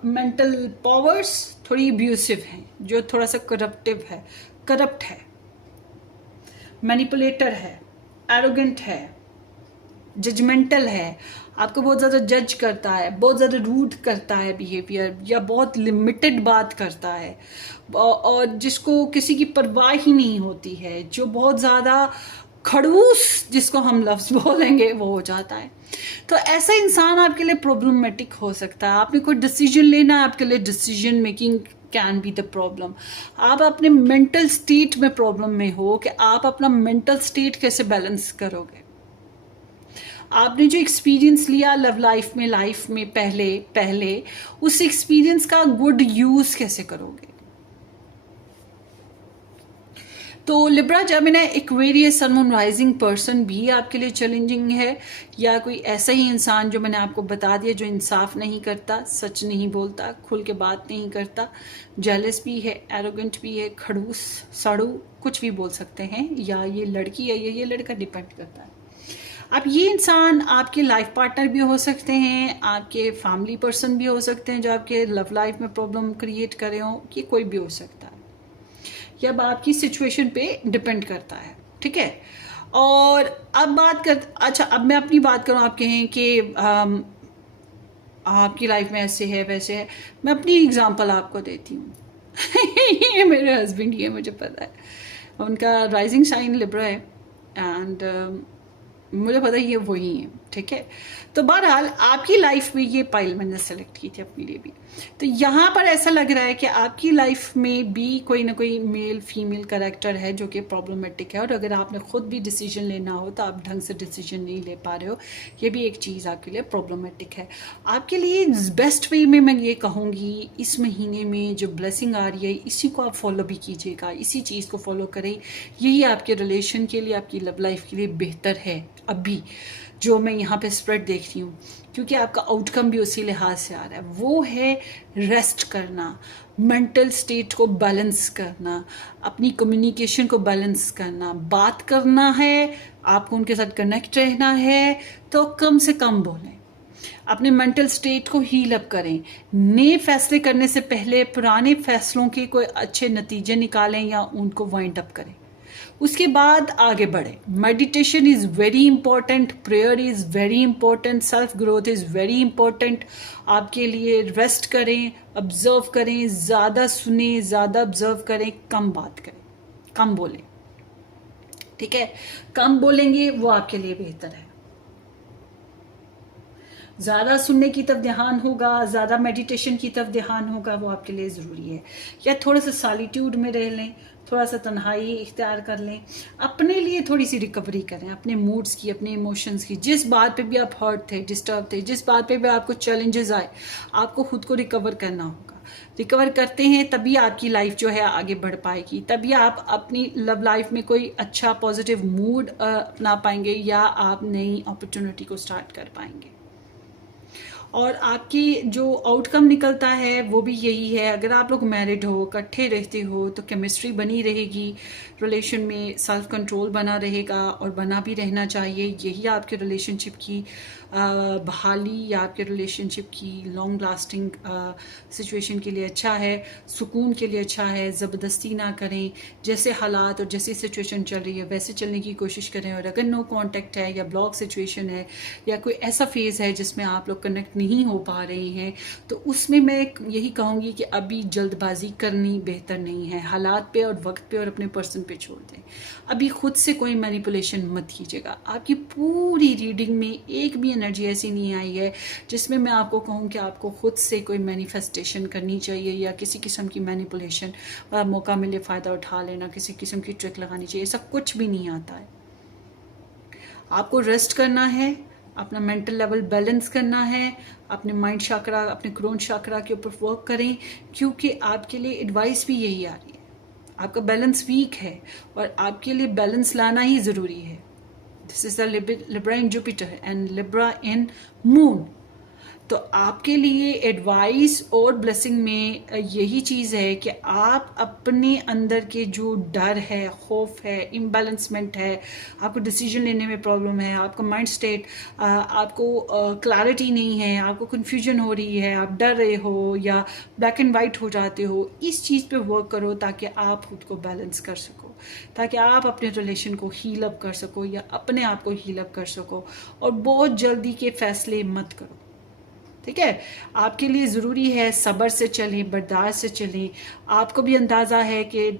मेंटल पावर्स थोड़ी अब्यूसिव हैं, जो थोड़ा सा करप्ट है, मैनिपुलेटर है, एरोगेंट है, जजमेंटल है, आपको बहुत ज़्यादा जज करता है, बहुत ज़्यादा रूड करता है बिहेवियर, या बहुत लिमिटेड बात करता है, और जिसको किसी की परवाह ही नहीं होती है, जो बहुत ज़्यादा खड़ूस, जिसको हम लफ्ज़ बोलेंगे, वो हो जाता है। तो ऐसा इंसान आपके लिए प्रॉब्लमेटिक हो सकता है। आपने कोई डिसीजन लेना है, आपके लिए decision making can be the problem. आप अपने मेंटल स्टेट में प्रॉब्लम में हो कि आप अपना मेंटल स्टेट कैसे बैलेंस करोगे। आपने जो एक्सपीरियंस लिया लाइफ में पहले उस एक्सपीरियंस का गुड यूज कैसे करोगे। तो Libra Gemini Aquarius sun moon rising person भी आपके लिए चैलेंजिंग है, या कोई ऐसा ही इंसान जो मैंने आपको बता दिया, जो इंसाफ नहीं करता, सच नहीं बोलता, खुल के बात नहीं करता, जेलस भी है, एरोगेंट भी है, खड़ूस, साड़ू, कुछ भी बोल सकते हैं, या ये लड़की है या ये लड़का, डिपेंड करता है। अब ये इंसान आपके लाइफ पार्टनर भी हो सकते हैं, आपके फैमिली पर्सन भी हो सकते हैं जो आपके लव लाइफ में प्रॉब्लम क्रिएट कर रहे हो, कि कोई भी हो सकता है, या अब आपकी सिचुएशन पे डिपेंड करता है। ठीक है, और अब अब मैं अपनी बात करूँ, आप कहें कि आपकी लाइफ में ऐसे है वैसे है, मैं अपनी एग्जांपल आपको देती हूँ। ये मेरे हस्बैंड ही है, मुझे पता है। उनका राइजिंग साइन लिब्रा है एंड मुझे पता है ये वही है, ठीक है। तो बहरहाल आपकी लाइफ में ये पाइल मैंने सेलेक्ट की थी अपने लिए भी। तो यहाँ पर ऐसा लग रहा है कि आपकी लाइफ में भी कोई ना कोई मेल फीमेल कैरेक्टर है जो कि प्रॉब्लमेटिक है, और अगर आपने खुद भी डिसीजन लेना हो तो आप ढंग से डिसीजन नहीं ले पा रहे हो, ये भी एक चीज़ आपके लिए प्रॉब्लमेटिक है। आपके लिए बेस्ट वे में मैं ये कहूँगी, इस महीने में जो ब्लेसिंग आ रही है इसी को आप फॉलो भी कीजिएगा, इसी चीज़ को फॉलो करें। यही आपके रिलेशन के लिए, आपकी लव लाइफ के लिए बेहतर है अभी जो मैं यहाँ पे स्प्रेड देख रही हूँ, क्योंकि आपका आउटकम भी उसी लिहाज से आ रहा है। वो है रेस्ट करना, मेंटल स्टेट को बैलेंस करना, अपनी कम्युनिकेशन को बैलेंस करना। बात करना है, आपको उनके साथ कनेक्ट रहना है तो कम से कम बोलें, अपने मेंटल स्टेट को हील अप करें। नए फैसले करने से पहले पुराने फैसलों के कोई अच्छे नतीजे निकालें या उनको वाइंड अप करें, उसके बाद आगे बढ़े। Meditation is very important, prayer is very important, self growth is very important आपके लिए। रेस्ट करें, ऑब्जर्व करें, ज़्यादा सुने, ज़्यादा ऑब्जर्व करें, कम बात करें, कम बोलें, ठीक है। कम बोलेंगे वो आपके लिए बेहतर है। ज़्यादा सुनने की तरफ ध्यान होगा, ज़्यादा मेडिटेशन की तरफ ध्यान होगा, वो आपके लिए ज़रूरी है। या थोड़ा सा सॉलिट्यूड में रह लें, थोड़ा सा तन्हाई इख्तियार कर लें, अपने लिए थोड़ी सी रिकवरी करें, अपने मूड्स की, अपने इमोशंस की। जिस बात पे भी आप हर्ट थे, डिस्टर्ब थे, जिस बात पे भी आपको चैलेंजेस आए, आपको खुद को रिकवर करना होगा। रिकवर करते हैं तभी आपकी लाइफ जो है आगे बढ़ पाएगी, तभी आप अपनी लव लाइफ में कोई अच्छा पॉजिटिव मूड अपना पाएंगे या आप नई अपॉर्चुनिटी को स्टार्ट कर पाएंगे। और आपकी जो आउटकम निकलता है वो भी यही है। अगर आप लोग मैरिड हो, इकट्ठे रहते हो, तो केमिस्ट्री बनी रहेगी, रिलेशन में सेल्फ कंट्रोल बना रहेगा और बना भी रहना चाहिए। यही आपके रिलेशनशिप की बहाली या आपके रिलेशनशिप की लॉन्ग लास्टिंग सिचुएशन के लिए अच्छा है, सुकून के लिए अच्छा है। ज़बरदस्ती ना करें, जैसे हालात और जैसी सिचुएशन चल रही है वैसे चलने की कोशिश करें। और अगर नो कांटेक्ट है या ब्लॉक सिचुएशन है या कोई ऐसा फेज़ है जिसमें आप लोग कनेक्ट नहीं हो पा रहे हैं, तो उसमें मैं यही कहूँगी कि अभी जल्दबाजी करनी बेहतर नहीं है। हालात पे और वक्त पे और अपने पर्सन पे छोड़ दें। अभी खुद से कोई मैनिपुलेशन मत कीजिएगा। आपकी पूरी रीडिंग में एक भी एनर्जी ऐसी नहीं आई है जिसमें मैं आपको कहूँ कि आपको खुद से कोई मैनिफेस्टेशन करनी चाहिए या किसी किस्म की मैनिपुलेशन, मौका मिले फ़ायदा उठा लेना, किसी किस्म की ट्रिक लगानी चाहिए, ऐसा कुछ भी नहीं आता है। आपको रेस्ट करना है, अपना मेंटल लेवल बैलेंस करना है, अपने माइंड शाकरा, अपने क्रोन शाकरा के ऊपर वर्क करें, क्योंकि आपके लिए एडवाइस भी यही आ रही है। आपका बैलेंस वीक है और आपके लिए बैलेंस लाना ही ज़रूरी है। This is the Libra in Jupiter and Libra in moon. तो आपके लिए एडवाइस और ब्लेसिंग में यही चीज़ है कि आप अपने अंदर के जो डर है, खौफ है, इम्बैलेंसमेंट है, आपको डिसीजन लेने में प्रॉब्लम है, आपका माइंड स्टेट, आपको क्लैरिटी नहीं है, आपको कन्फ्यूजन हो रही है, आप डर रहे हो या ब्लैक एंड वाइट हो जाते हो, इस चीज़ पे वर्क करो ताकि आप खुद को बैलेंस कर सको, ताकि आप अपने रिलेशन को हील अप कर सको या अपने आप को हील अप कर सको। और बहुत जल्दी के फैसले मत करो, ठीक है। आपके लिए ज़रूरी है सब्र से चलें, बर्दाश्त से चलें। आपको भी अंदाज़ा है कि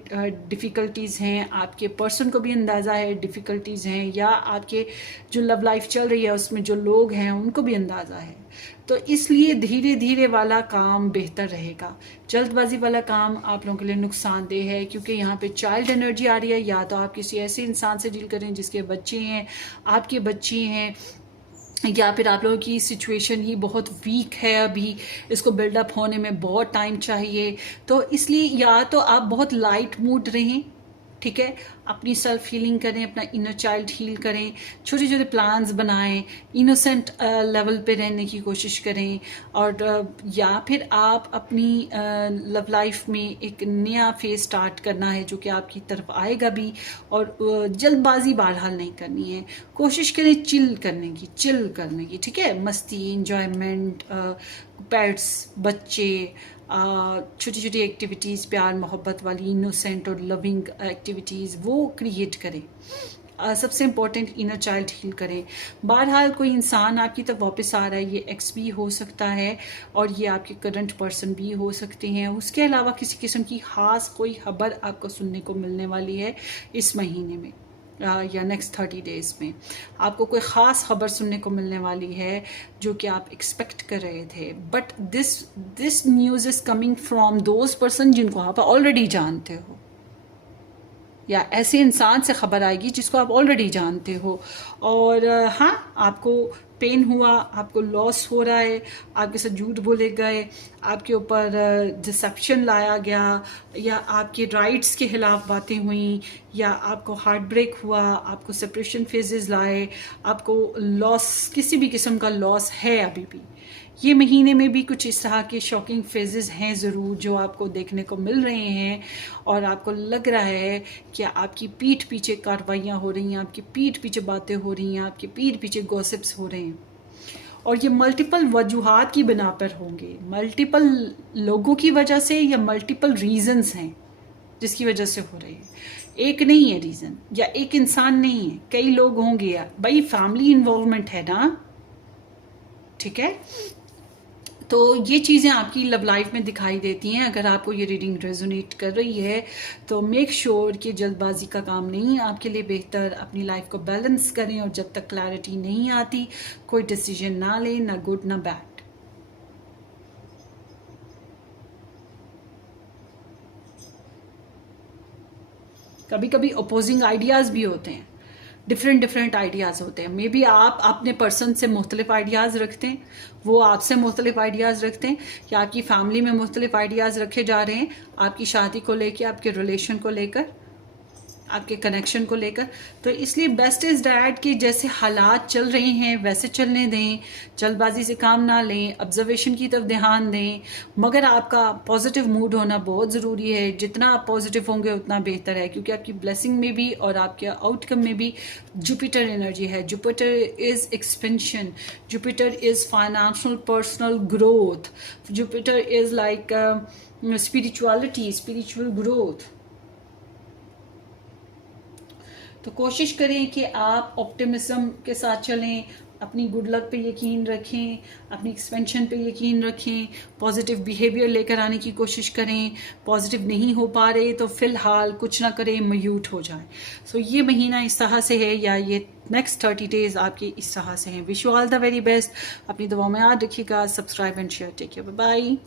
डिफ़िकल्टीज़ हैं, आपके पर्सन को भी अंदाज़ा है डिफ़िकल्टीज़ हैं, या आपके जो लव लाइफ चल रही है उसमें जो लोग हैं उनको भी अंदाज़ा है। तो इसलिए धीरे धीरे वाला काम बेहतर रहेगा। जल्दबाजी वाला काम आप लोगों के लिए नुकसानदेह है, क्योंकि यहाँ पे चाइल्ड एनर्जी आ रही है। या तो आप किसी ऐसे इंसान से डील करें जिसके बच्चे हैं, आपके बच्चे हैं, या फिर आप लोगों की सिचुएशन ही बहुत वीक है, अभी इसको बिल्डअप होने में बहुत टाइम चाहिए। तो इसलिए या तो आप बहुत लाइट मूड रहें, ठीक है, अपनी सेल्फ हीलिंग करें, अपना इनर चाइल्ड हील करें, छोटे छोटे प्लान्स बनाएं, इनोसेंट लेवल पे रहने की कोशिश करें। और या फिर आप अपनी लव लाइफ में एक नया फेज स्टार्ट करना है जो कि आपकी तरफ आएगा भी। और जल्दबाजी बहरहाल नहीं करनी है, कोशिश करें चिल करने की, ठीक है। मस्ती, इंजॉयमेंट, पेट्स, बच्चे, छोटी छोटी एक्टिविटीज़, प्यार मोहब्बत वाली इनोसेंट और लविंग एक्टिविटीज़ वो क्रिएट करें। सबसे इम्पोर्टेंट इनर चाइल्ड हील करें। बहरहाल कोई इंसान आपकी तरफ वापस आ रहा है, ये एक्स भी हो सकता है और ये आपके करंट पर्सन भी हो सकते हैं। उसके अलावा किसी किस्म की ख़ास कोई खबर आपको सुनने को मिलने वाली है इस महीने में या नेक्स्ट 30 डेज़ में। आपको कोई ख़ास खबर सुनने को मिलने वाली है जो कि आप एक्सपेक्ट कर रहे थे, but this news is coming from those person जिनको आप ऑलरेडी जानते हो, या ऐसे इंसान से खबर आएगी जिसको आप ऑलरेडी जानते हो। और हाँ, आपको पेन हुआ, आपको लॉस हो रहा है, आपके साथ झूठ बोले गए, आपके ऊपर डिसेप्शन लाया गया, या आपके राइट्स के खिलाफ बातें हुई, या आपको हार्ट ब्रेक हुआ, आपको सेपरेशन फेजेस लाए, आपको लॉस, किसी भी किस्म का लॉस है। अभी भी ये महीने में भी कुछ इस तरह के शॉकिंग फेजेस हैं ज़रूर जो आपको देखने को मिल रहे हैं, और आपको लग रहा है कि आपकी पीठ पीछे कार्रवाइयाँ हो रही हैं, आपकी पीठ पीछे बातें हो रही हैं, आपकी पीठ पीछे गॉसिप्स हो रहे हैं, और ये मल्टीपल वजूहात की बिना पर होंगे, मल्टीपल लोगों की वजह से या मल्टीपल रीजंस हैं जिसकी वजह से हो रहे हैं। एक नहीं है रीज़न, या एक इंसान नहीं है, कई लोग होंगे यार, भाई फैमिली इन्वॉल्वमेंट है ना, ठीक है। तो ये चीज़ें आपकी लव लाइफ में दिखाई देती हैं। अगर आपको ये रीडिंग रेजोनेट कर रही है तो मेक श्योर कि जल्दबाजी का काम नहीं, आपके लिए बेहतर अपनी लाइफ को बैलेंस करें, और जब तक क्लैरिटी नहीं आती कोई डिसीजन ना लें, ना गुड ना बैड। कभी कभी अपोजिंग आइडियाज़ भी होते हैं, डिफरेंट आइडियाज़ होते हैं। मे बी आप अपने पर्सन से मुख्तलिफ आइडियाज़ रखते हैं, वो आपसे मुख्तलिफ आइडियाज़ रखते हैं, या आपकी फैमिली में मुख्तलिफ आइडियाज़ रखे जा रहे हैं आपकी शादी को लेकर, आपके रिलेशन को लेकर, आपके कनेक्शन को लेकर। तो इसलिए बेस्ट इज़ डैट कि जैसे हालात चल रहे हैं वैसे चलने दें, जल्दबाजी से काम ना लें, ऑब्जर्वेशन की तरफ ध्यान दें। मगर आपका पॉजिटिव मूड होना बहुत ज़रूरी है। जितना आप पॉजिटिव होंगे उतना बेहतर है, क्योंकि आपकी ब्लेसिंग में भी और आपके आउटकम में भी जुपिटर एनर्जी है। Jupiter is expansion, Jupiter is financial personal growth, Jupiter is like spirituality, spiritual growth. तो कोशिश करें कि आप ऑप्टिमिज्म के साथ चलें, अपनी गुड लक पे यकीन रखें, अपनी एक्सपेंशन पे यकीन रखें, पॉजिटिव बिहेवियर लेकर आने की कोशिश करें। पॉजिटिव नहीं हो पा रहे तो फ़िलहाल कुछ ना करें, म्यूट हो जाए। सो ये महीना इस तरह से है, या ये नेक्स्ट 30 डेज़ आपके इस तरह से हैं। Wish you all the very best. अपनी दुआ में याद रखिएगा। Subscribe and share. Take care, bye bye.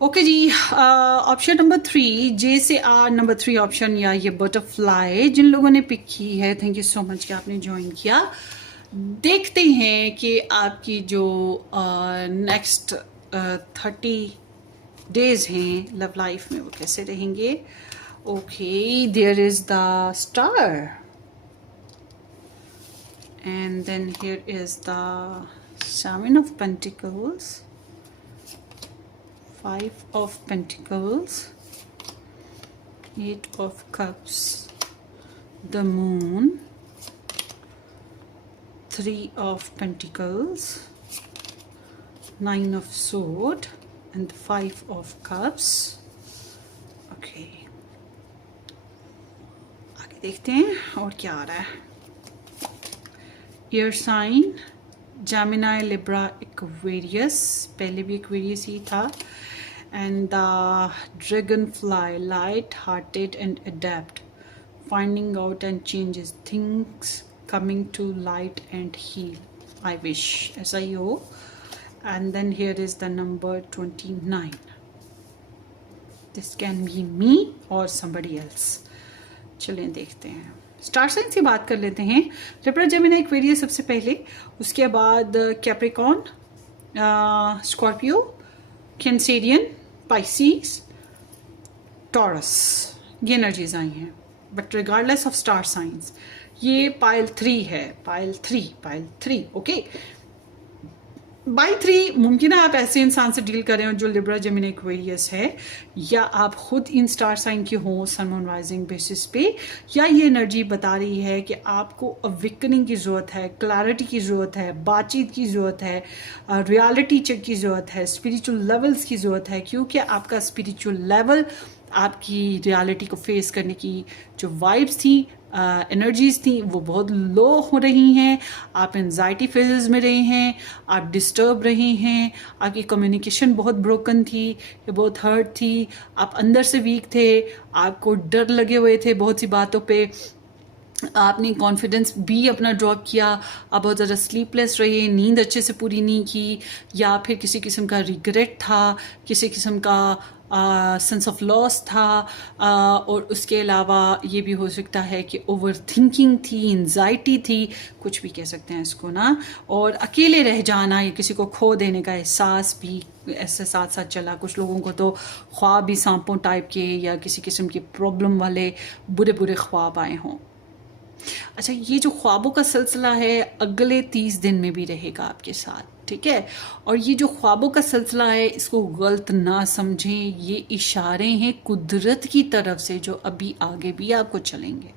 Okay जी, ऑप्शन नंबर 3, जे से आर नंबर 3 ऑप्शन, या ये बटरफ्लाई जिन लोगों ने पिक की है, थैंक यू सो मच कि आपने ज्वाइन किया। देखते हैं कि आपकी जो नेक्स्ट 30 डेज हैं लव लाइफ में वो कैसे रहेंगे। Okay, there is the star, and then here is the 7 of Pentacles, 5 of Pentacles, 8 of Cups, the Moon, 3 of Pentacles, 9 of Sword, and 5 of Cups. Okay, आगे देखते हैं और क्या आ रहा है। Air sign, Gemini, Libra, Aquarius, पहले भी Aquarius ही था, and the dragonfly, light-hearted and adept, finding out and changes things, coming to light and heal. I wish ऐसा ही हो। And then here is the number 29. This can be me or somebody else. चलें देखते हैं। Star sign से बात कर लेते हैं। लिब्रा, जेमिनी, एक्वेरियस सबसे पहले, उसके बाद Capricorn, Scorpio, Cancerian, Pisces, taurus, ये एनर्जीज आई हैं। But regardless of star signs ये पाइल 3 है, पाइल 3 ओके। बाई 3 मुमकिन है आप ऐसे इंसान से डील कर रहे हो जो लिब्रा जेमिनी एक्वेरियस है, या आप खुद इन स्टार साइन के हो सन मून राइजिंग बेसिस पे, या ये एनर्जी बता रही है कि आपको अवेकनिंग की ज़रूरत है, क्लैरिटी की ज़रूरत है, बातचीत की ज़रूरत है, रियलिटी चेक की ज़रूरत है, स्पिरिचुअल लेवल्स की ज़रूरत है, क्योंकि आपका स्पिरिचुअल लेवल आपकी रियलिटी को फेस करने की जो वाइब्स थी, एनर्जीज थी, वो बहुत लो हो रही हैं। आप एनजाइटी फेजेस में रहे हैं, आप डिस्टर्ब रहे हैं, आपकी कम्युनिकेशन बहुत ब्रोकन थी, या बहुत हर्ट थी, आप अंदर से वीक थे, आपको डर लगे हुए थे बहुत सी बातों पे, आपने कॉन्फिडेंस भी अपना ड्रॉप किया, आप बहुत ज़्यादा स्लीपलेस रहे, नींद अच्छे से पूरी नहीं की, या फिर किसी किस्म का रिग्रेट था, किसी किस्म का सेंस ऑफ लॉस था, और उसके अलावा ये भी हो सकता है कि ओवर थिंकिंग थी, एंजाइटी थी, कुछ भी कह सकते हैं इसको ना, और अकेले रह जाना या किसी को खो देने का एहसास भी ऐसे साथ साथ चला। कुछ लोगों को तो ख्वाब भी सांपों टाइप के या किसी किस्म के प्रॉब्लम वाले बुरे बुरे ख्वाब आए हों। अच्छा, ये जो ख्वाबों का सिलसिला है अगले 30 दिन में भी रहेगा आपके साथ, ठीक है। और ये जो ख्वाबों का सिलसिला है, इसको गलत ना समझें, ये इशारे हैं कुदरत की तरफ से जो अभी आगे भी आपको चलेंगे।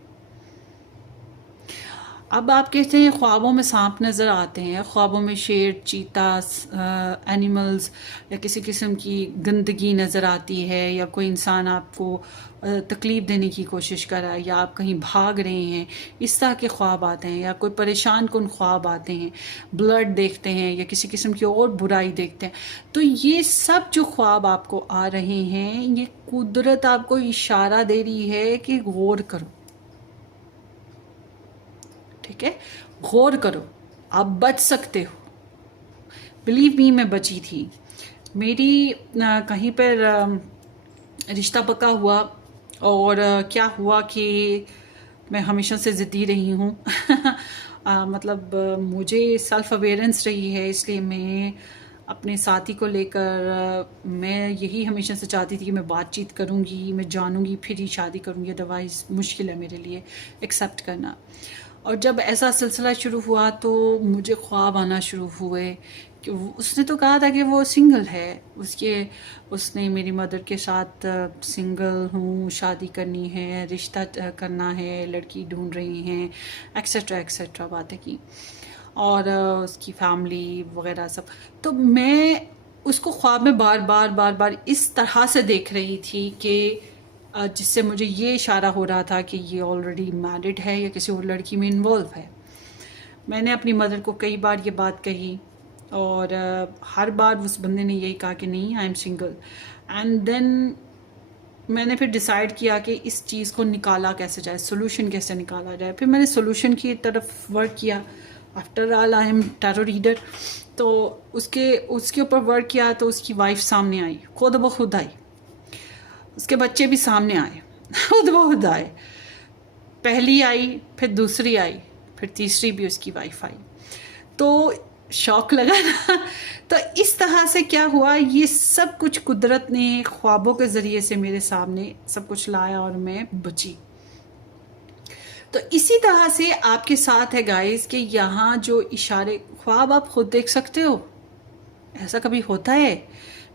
अब आप कहते हैं ख्वाबों में सांप नज़र आते हैं, ख्वाबों में शेर, चीता, एनिमल्स या किसी किस्म की गंदगी नज़र आती है, या कोई इंसान आपको तकलीफ़ देने की कोशिश कर रहा है, या आप कहीं भाग रहे हैं, इस तरह के ख्वाब आते हैं, या कोई परेशान कुन ख्वाब आते हैं, ब्लड देखते हैं या किसी किस्म की और बुराई देखते हैं, तो ये सब जो ख्वाब आपको आ रहे हैं, ये कुदरत आपको इशारा दे रही है कि गौर करो, ठीक है, गौर करो, आप बच सकते हो। बिलीव मी, मैं बची थी। मेरी कहीं पर रिश्ता पक्का हुआ, और क्या हुआ कि मैं हमेशा से ज़िद्दी रही हूँ मतलब मुझे सेल्फ अवेयरेंस रही है, इसलिए मैं अपने साथी को लेकर मैं यही हमेशा से चाहती थी कि मैं बातचीत करूँगी, मैं जानूँगी, फिर ही शादी करूँगी, अदरवाइज़ मुश्किल है मेरे लिए एक्सेप्ट करना। और जब ऐसा सिलसिला शुरू हुआ तो मुझे ख्वाब आना शुरू हुए कि उसने तो कहा था कि वो सिंगल है, उसने मेरी मदर के साथ सिंगल हूँ, शादी करनी है, रिश्ता करना है, लड़की ढूंढ रही हैं, एक्सेट्रा एक्सेट्रा बातें की, और उसकी फैमिली वगैरह सब। तो मैं उसको ख्वाब में बार बार बार बार इस तरह से देख रही थी कि जिससे मुझे ये इशारा हो रहा था कि ये ऑलरेडी मैरिड है या किसी और लड़की में इन्वॉल्व है। मैंने अपनी मदर को कई बार ये बात कही, और हर बार उस बंदे ने यही कहा कि नहीं, I am single. And then मैंने फिर डिसाइड किया कि इस चीज़ को निकाला कैसे जाए, सोल्यूशन कैसे निकाला जाए। फिर मैंने सोल्यूशन की तरफ वर्क किया। After all I am tarot reader, तो उसके ऊपर वर्क किया, तो उसकी वाइफ सामने आई, खुद ब खुद आई, उसके बच्चे भी सामने आए खुद ब खुद आए। पहली आई, फिर दूसरी आई, फिर तीसरी भी उसकी वाइफ आई, तो शौक लगा ना। तो इस तरह से क्या हुआ, ये सब कुछ कुदरत ने ख्वाबों के ज़रिए से मेरे सामने सब कुछ लाया और मैं बची। तो इसी तरह से आपके साथ है गाइस कि यहाँ जो इशारे, ख्वाब आप खुद देख सकते हो। ऐसा कभी होता है?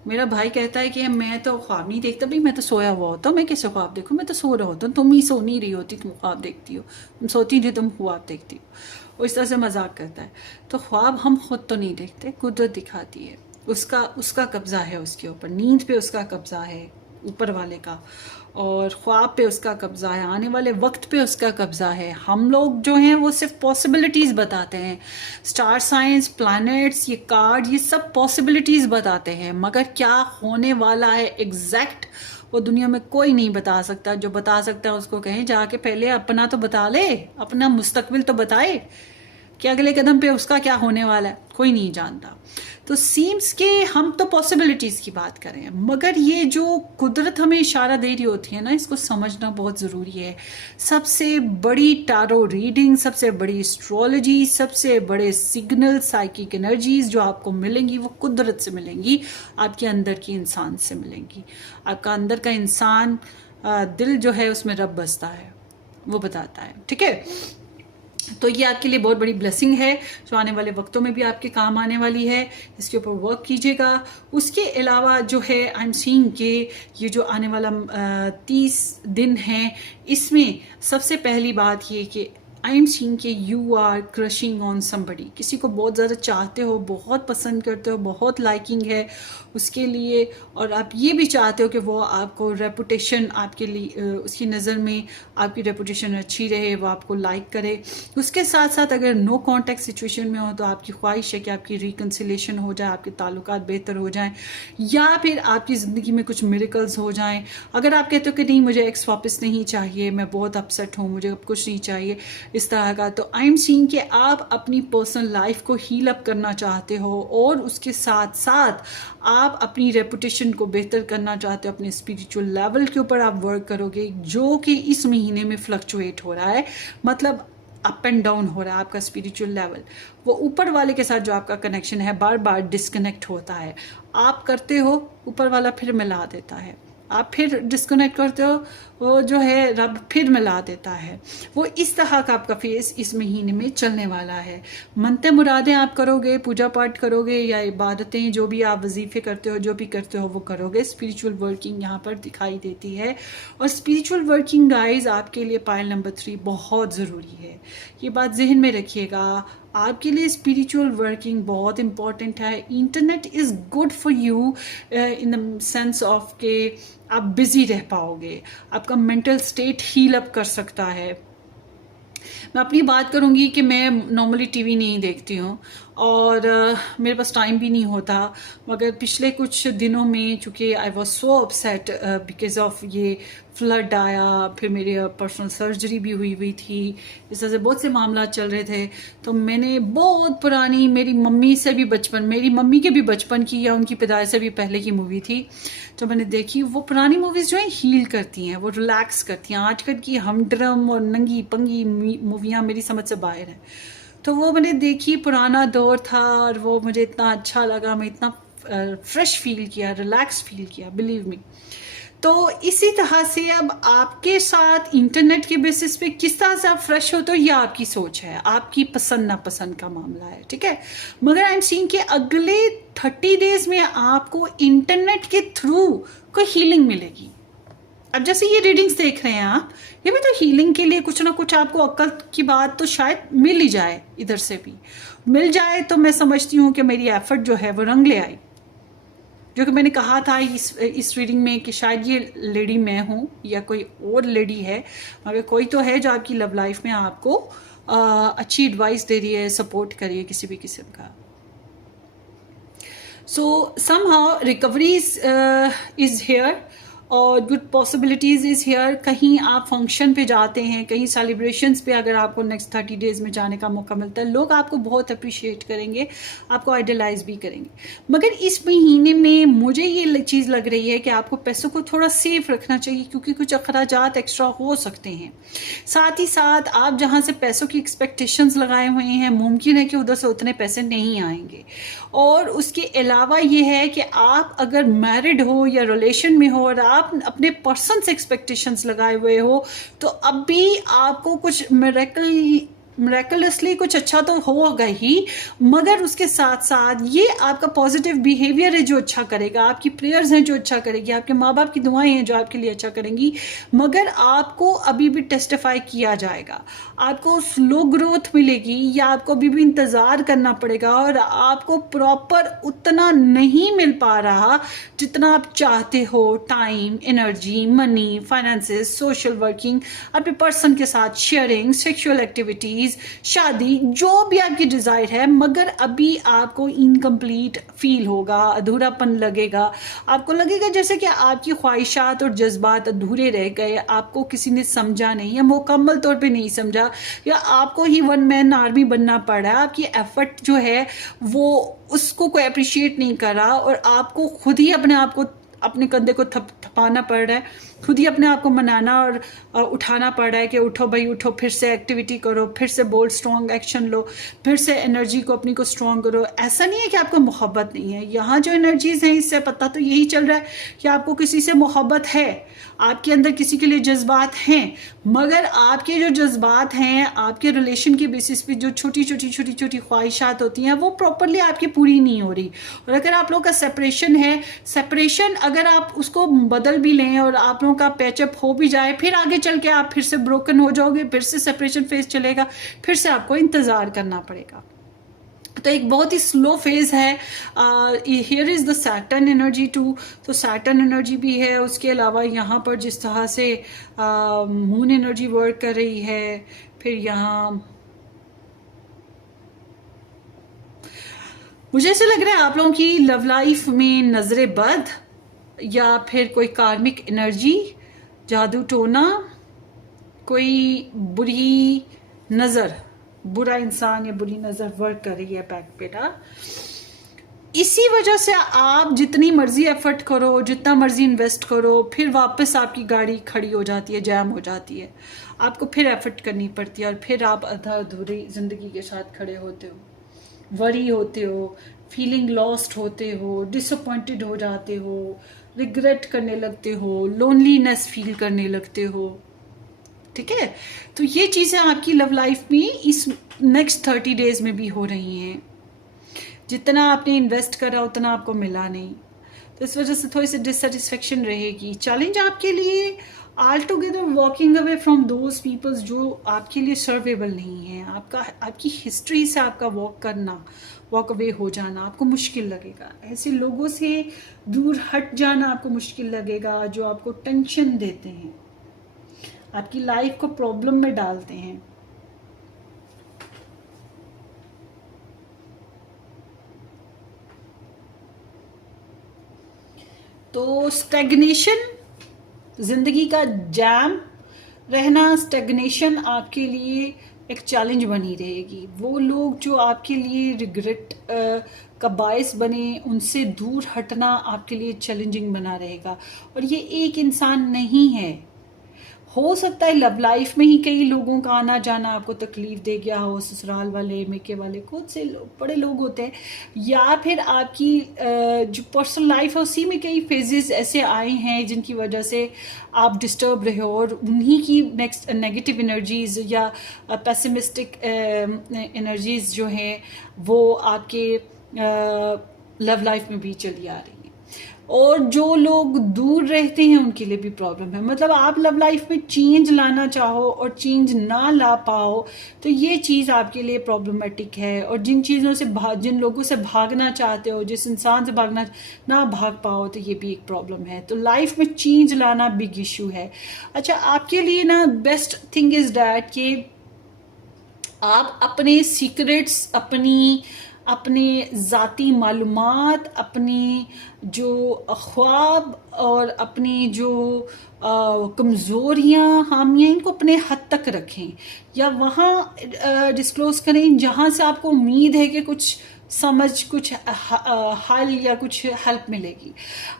मेरा भाई कहता है कि मैं तो ख्वाब नहीं देखता, भाई मैं तो सोया हुआ होता हूँ, मैं कैसे ख्वाब देखूँ, मैं तो सो रहा होता हूँ, तुम ही सो नहीं रही होती, तुम ख्वाब देखती हो, तुम सोती नहीं, तुम ख्वाब देखती हो। और इस तरह से मजाक करता है। तो ख्वाब हम खुद तो नहीं देखते, कुदरत दिखाती है, उसका कब्जा है उसके ऊपर, नींद पे उसका कब्जा है ऊपर वाले का, और ख्वाब पे उसका कब्जा है, आने वाले वक्त पे उसका कब्जा है। हम लोग जो हैं वो सिर्फ पॉसिबिलिटीज़ बताते हैं, स्टार साइंस, प्लैनेट्स, ये कार्ड, ये सब पॉसिबिलिटीज़ बताते हैं, मगर क्या होने वाला है एग्जैक्ट वो दुनिया में कोई नहीं बता सकता। जो बता सकता है उसको कहें जाके पहले अपना तो बता ले, अपना मुस्तकबिल तो बताए कि अगले कदम पे उसका क्या होने वाला है, कोई नहीं जानता। तो सीम्स के हम तो पॉसिबिलिटीज़ की बात करें, मगर ये जो कुदरत हमें इशारा दे रही होती है ना, इसको समझना बहुत ज़रूरी है। सबसे बड़ी टारो रीडिंग, सबसे बड़ी एस्ट्रोलॉजी, सबसे बड़े सिग्नल, साइकिक एनर्जीज जो आपको मिलेंगी वो कुदरत से मिलेंगी, आपके अंदर की इंसान से मिलेंगी। आपका अंदर का इंसान दिल जो है उसमें रब बसता है, वो बताता है, ठीक है। तो ये आपके लिए बहुत बड़ी ब्लेसिंग है जो आने वाले वक्तों में भी आपके काम आने वाली है। इसके ऊपर वर्क कीजिएगा। उसके अलावा जो है आई एम सीइंग कि ये जो आने वाला 30 दिन है, इसमें सबसे पहली बात ये कि आई एम सीइंग कि you are crushing on somebody. किसी को बहुत ज़्यादा चाहते हो, बहुत पसंद करते हो, बहुत लाइकिंग है उसके लिए, और आप ये भी चाहते हो कि वो आपको रेपुटेशन आपके लिए उसकी नज़र में आपकी रेपुटेशन अच्छी रहे, वो आपको लाइक करे। उसके साथ साथ अगर नो कॉन्टैक्ट सिचुएशन में हो तो आपकी ख्वाहिश है कि आपकी रिकन्सिलेशन हो जाए, आपके ताल्लुकात बेहतर हो जाएं, या फिर आपकी ज़िंदगी में कुछ मिरेकल्स हो जाएं। अगर आप कहते हो कि नहीं मुझे एक्स वापस नहीं चाहिए, मैं बहुत अपसेट हूँ, मुझे अब कुछ नहीं चाहिए इस तरह का, तो आई एम सीइंग कि आप अपनी पर्सनल लाइफ को हील अप करना चाहते हो और उसके साथ साथ आप अपनी रेपुटेशन को बेहतर करना चाहते हो। अपने स्पिरिचुअल लेवल के ऊपर आप वर्क करोगे, जो कि इस महीने में फ्लक्चुएट हो रहा है, मतलब अप एंड डाउन हो रहा है आपका स्पिरिचुअल लेवल। वो ऊपर वाले के साथ जो आपका कनेक्शन है बार बार डिस्कनेक्ट होता है। आप करते हो, ऊपर वाला फिर मिला देता है, आप फिर डिस्कनेक्ट करते हो, वो जो है रब फिर मिला देता है। वो इस तरह का आपका फेस इस महीने में चलने वाला है। मनते मुरादें आप करोगे, पूजा पाठ करोगे या इबादतें जो भी आप वजीफे करते हो, जो भी करते हो वो करोगे। स्पिरिचुअल वर्किंग यहाँ पर दिखाई देती है, और स्पिरिचुअल वर्किंग गाइज आपके लिए पायल नंबर 3 बहुत ज़रूरी है। ये बात जहन में रखिएगा, आपके लिए स्पिरिचुअल वर्किंग बहुत इंपॉर्टेंट है। Internet is good for you in the sense of के आप बिजी रह पाओगे, आपका मेंटल स्टेट हील अप कर सकता है। मैं अपनी बात करूंगी कि मैं नॉर्मली टीवी नहीं देखती हूँ और मेरे पास टाइम भी नहीं होता, मगर पिछले कुछ दिनों में चूँकि I was so upset because of ये फ्लड आया, फिर मेरी पर्सनल सर्जरी भी हुई थी, इस तरह से बहुत से मामला चल रहे थे, तो मैंने बहुत पुरानी मेरी मम्मी से भी बचपन, मेरी मम्मी के भी बचपन की या उनकी पैदाइश से भी पहले की मूवी थी जो मैंने देखी। वो पुरानी मूवीज़ जो है हील करती हैं, वो रिलैक्स करती हैं। आजकल की हमड्रम और नंगी पंगी मूवियाँ मेरी समझ से बाहर हैं। तो वो मैंने देखी, पुराना दौर था और वो मुझे इतना अच्छा लगा, मैं इतना फ्रेश फील किया, रिलैक्स फील किया, बिलीव मी। तो इसी तरह से अब आपके साथ इंटरनेट के बेसिस पे किस तरह से आप फ्रेश हो, तो ये आपकी सोच है, आपकी पसंद नापसंद का मामला है, ठीक है। मगर आई एम सीइंग कि अगले 30 डेज में आपको इंटरनेट के थ्रू कोई हीलिंग मिलेगी। अब जैसे ये रीडिंग्स देख रहे हैं आप, ये भी तो हीलिंग के लिए कुछ ना कुछ आपको अक्ल की बात तो शायद मिल ही जाए, इधर से भी मिल जाए, तो मैं समझती हूँ कि मेरी एफर्ट जो है वो रंग ले आई। जो कि मैंने कहा था इस रीडिंग में कि शायद ये लेडी मैं हूँ या कोई और लेडी है, मगर कोई तो है जो आपकी लव लाइफ में आपको अच्छी एडवाइस दे रही है, सपोर्ट करिए किसी भी किस्म का। सो समहाउ रिकवरी इज हेयर और गुड पॉसिबिलिटीज़ इज़ हेयर। कहीं आप फंक्शन पे जाते हैं, कहीं सेलिब्रेशंस पे अगर आपको नेक्स्ट 30 डेज़ में जाने का मौका मिलता है, लोग आपको बहुत अप्रिशिएट करेंगे, आपको आइडलाइज भी करेंगे। मगर इस महीने में मुझे ये चीज़ लग रही है कि आपको पैसों को थोड़ा सेफ रखना चाहिए, क्योंकि कुछ अखराजात एक्स्ट्रा हो सकते हैं। साथ ही साथ आप जहाँ से पैसों की एक्सपेक्टेशंस लगाए हुए हैं, मुमकिन है कि उधर से उतने पैसे नहीं आएंगे। और उसके अलावा ये है कि आप अगर मैरिड हो या रिलेशन में हो और आप अपने पर्सन से एक्सपेक्टेशंस लगाए हुए हो, तो अब भी आपको कुछ मिरेकलसली कुछ अच्छा तो होगा ही, मगर उसके साथ साथ ये आपका पॉजिटिव बिहेवियर है जो अच्छा करेगा, आपकी प्रेयर्स हैं जो अच्छा करेगी, आपके माँ बाप की दुआएं हैं जो आपके लिए अच्छा करेंगी। मगर आपको अभी भी टेस्टिफाई किया जाएगा, आपको स्लो ग्रोथ मिलेगी या आपको अभी भी इंतज़ार करना पड़ेगा, और आपको प्रॉपर उतना नहीं मिल पा रहा जितना आप चाहते हो। Time, energy, money, finances, social working, अपने पर्सन के साथ शेयरिंग, सेक्सुअल एक्टिविटीज़, शादी, जो भी आपकी डिज़ायर है, मगर अभी आपको इनकम्प्लीट फील होगा, अधूरापन लगेगा। आपको लगेगा जैसे कि आपकी ख्वाहिशात और जज्बात अधूरे रह गए, आपको किसी ने समझा नहीं या मुकम्मल तौर पे नहीं समझा, या आपको ही वन मैन आर्मी बनना पड़ा। आपकी एफर्ट जो है वो उसको कोई अप्रिशिएट नहीं कर रहा, और आपको खुद ही अपने आप को अपने कंधे को थपाना पड़ रहा है, खुद ही अपने आप को मनाना और उठाना पड़ रहा है कि उठो भाई उठो, फिर से एक्टिविटी करो, फिर से बोल्ड स्ट्रॉन्ग एक्शन लो, फिर से एनर्जी को अपनी को स्ट्रॉन्ग करो। ऐसा नहीं है कि आपको मोहब्बत नहीं है, यहाँ जो एनर्जीज हैं इससे पता तो यही चल रहा है कि आपको किसी से मोहब्बत है, आपके अंदर किसी के लिए जज्बात हैं, मगर आपके जो जज्बात हैं आपके रिलेशन के बेसिस पे जो छोटी छोटी ख्वाहिशात होती हैं वो प्रॉपरली आपकी पूरी नहीं हो रही। और अगर आप लोगों का सेपरेशन है, सेपरेशन अगर आप उसको बदल भी लें और आप लोगों का पैचअप हो भी जाए, फिर आगे चल के आप फिर से ब्रोकन हो जाओगे, फिर से सेपरेशन फेज चलेगा, फिर से आपको इंतज़ार करना पड़ेगा। तो एक बहुत ही स्लो फेज है। Here is the Saturn energy too, तो सैटर्न एनर्जी भी है। उसके अलावा यहाँ पर जिस तरह से मून एनर्जी वर्क कर रही है, फिर यहाँ मुझे ऐसा लग रहा है आप लोगों की लव लाइफ में नजरे बद या फिर कोई कार्मिक एनर्जी, जादू टोना, कोई बुरी नज़र, बुरा इंसान या बुरी नज़र वर्क कर रही है बैक पे ना। इसी वजह से आप जितनी मर्जी एफर्ट करो, जितना मर्जी इन्वेस्ट करो, फिर वापस आपकी गाड़ी खड़ी हो जाती है, जैम हो जाती है, आपको फिर एफर्ट करनी पड़ती है और फिर आप आधा अधूरी ज़िंदगी के साथ खड़े होते हो, वरी होते हो, फीलिंग लॉस्ट होते हो, डिसअपॉइंटेड हो जाते हो, रिग्रेट करने लगते हो, लोनलीनेस फील करने लगते हो। ठीक है, तो ये चीज़ें आपकी लव लाइफ में इस नेक्स्ट 30 डेज में भी हो रही हैं। जितना आपने इन्वेस्ट करा उतना आपको मिला नहीं, तो इस वजह से थोड़ी सी डिससेटिस्फेक्शन रहेगी। चैलेंज आपके लिए all together walking away from those peoples जो आपके लिए सर्वेबल नहीं है। आपकी हिस्ट्री से आपका वॉक अवे हो जाना आपको मुश्किल लगेगा। ऐसे लोगों से दूर हट जाना आपको मुश्किल लगेगा जो आपको टेंशन देते हैं, आपकी लाइफ को प्रॉब्लम में डालते हैं। तो स्टैग्नेशन, जिंदगी का जैम रहना, स्टैग्नेशन आपके लिए एक चैलेंज बनी रहेगी। वो लोग जो आपके लिए रिग्रेट का बायस बने, उनसे दूर हटना आपके लिए चैलेंजिंग बना रहेगा। और ये एक इंसान नहीं है, हो सकता है लव लाइफ में ही कई लोगों का आना जाना आपको तकलीफ दे गया हो, ससुराल वाले, मेके वाले, खुद से बड़े लोग होते हैं, या फिर आपकी जो पर्सनल लाइफ है उसी में कई फेजेस ऐसे आए हैं जिनकी वजह से आप डिस्टर्ब रहे हो और उन्हीं की नेक्स्ट नेगेटिव एनर्जीज या पेसिमिस्टिक एनर्जीज जो हैं वो आपके लव लाइफ में भी चली आ रही हैं। और जो लोग दूर रहते हैं उनके लिए भी प्रॉब्लम है। मतलब आप लव लाइफ में चेंज लाना चाहो और चेंज ना ला पाओ तो ये चीज़ आपके लिए प्रॉब्लमेटिक है। और जिन चीज़ों से जिन लोगों से भागना चाहते हो, जिस इंसान से भागना ना भाग पाओ, तो ये भी एक प्रॉब्लम है। तो लाइफ में चेंज लाना बिग इशू है। अच्छा, आपके लिए ना बेस्ट थिंग इज़ डैट कि आप अपने सीक्रेट्स, अपने ज़ाती मालूमात, अपनी जो ख्वाब और अपनी जो कमज़ोरियाँ, हामियाँ, इनको अपने हद तक रखें या वहाँ डिस्क्लोज़ करें जहाँ से आपको उम्मीद है कि कुछ समझ, कुछ हल या कुछ हेल्प मिलेगी।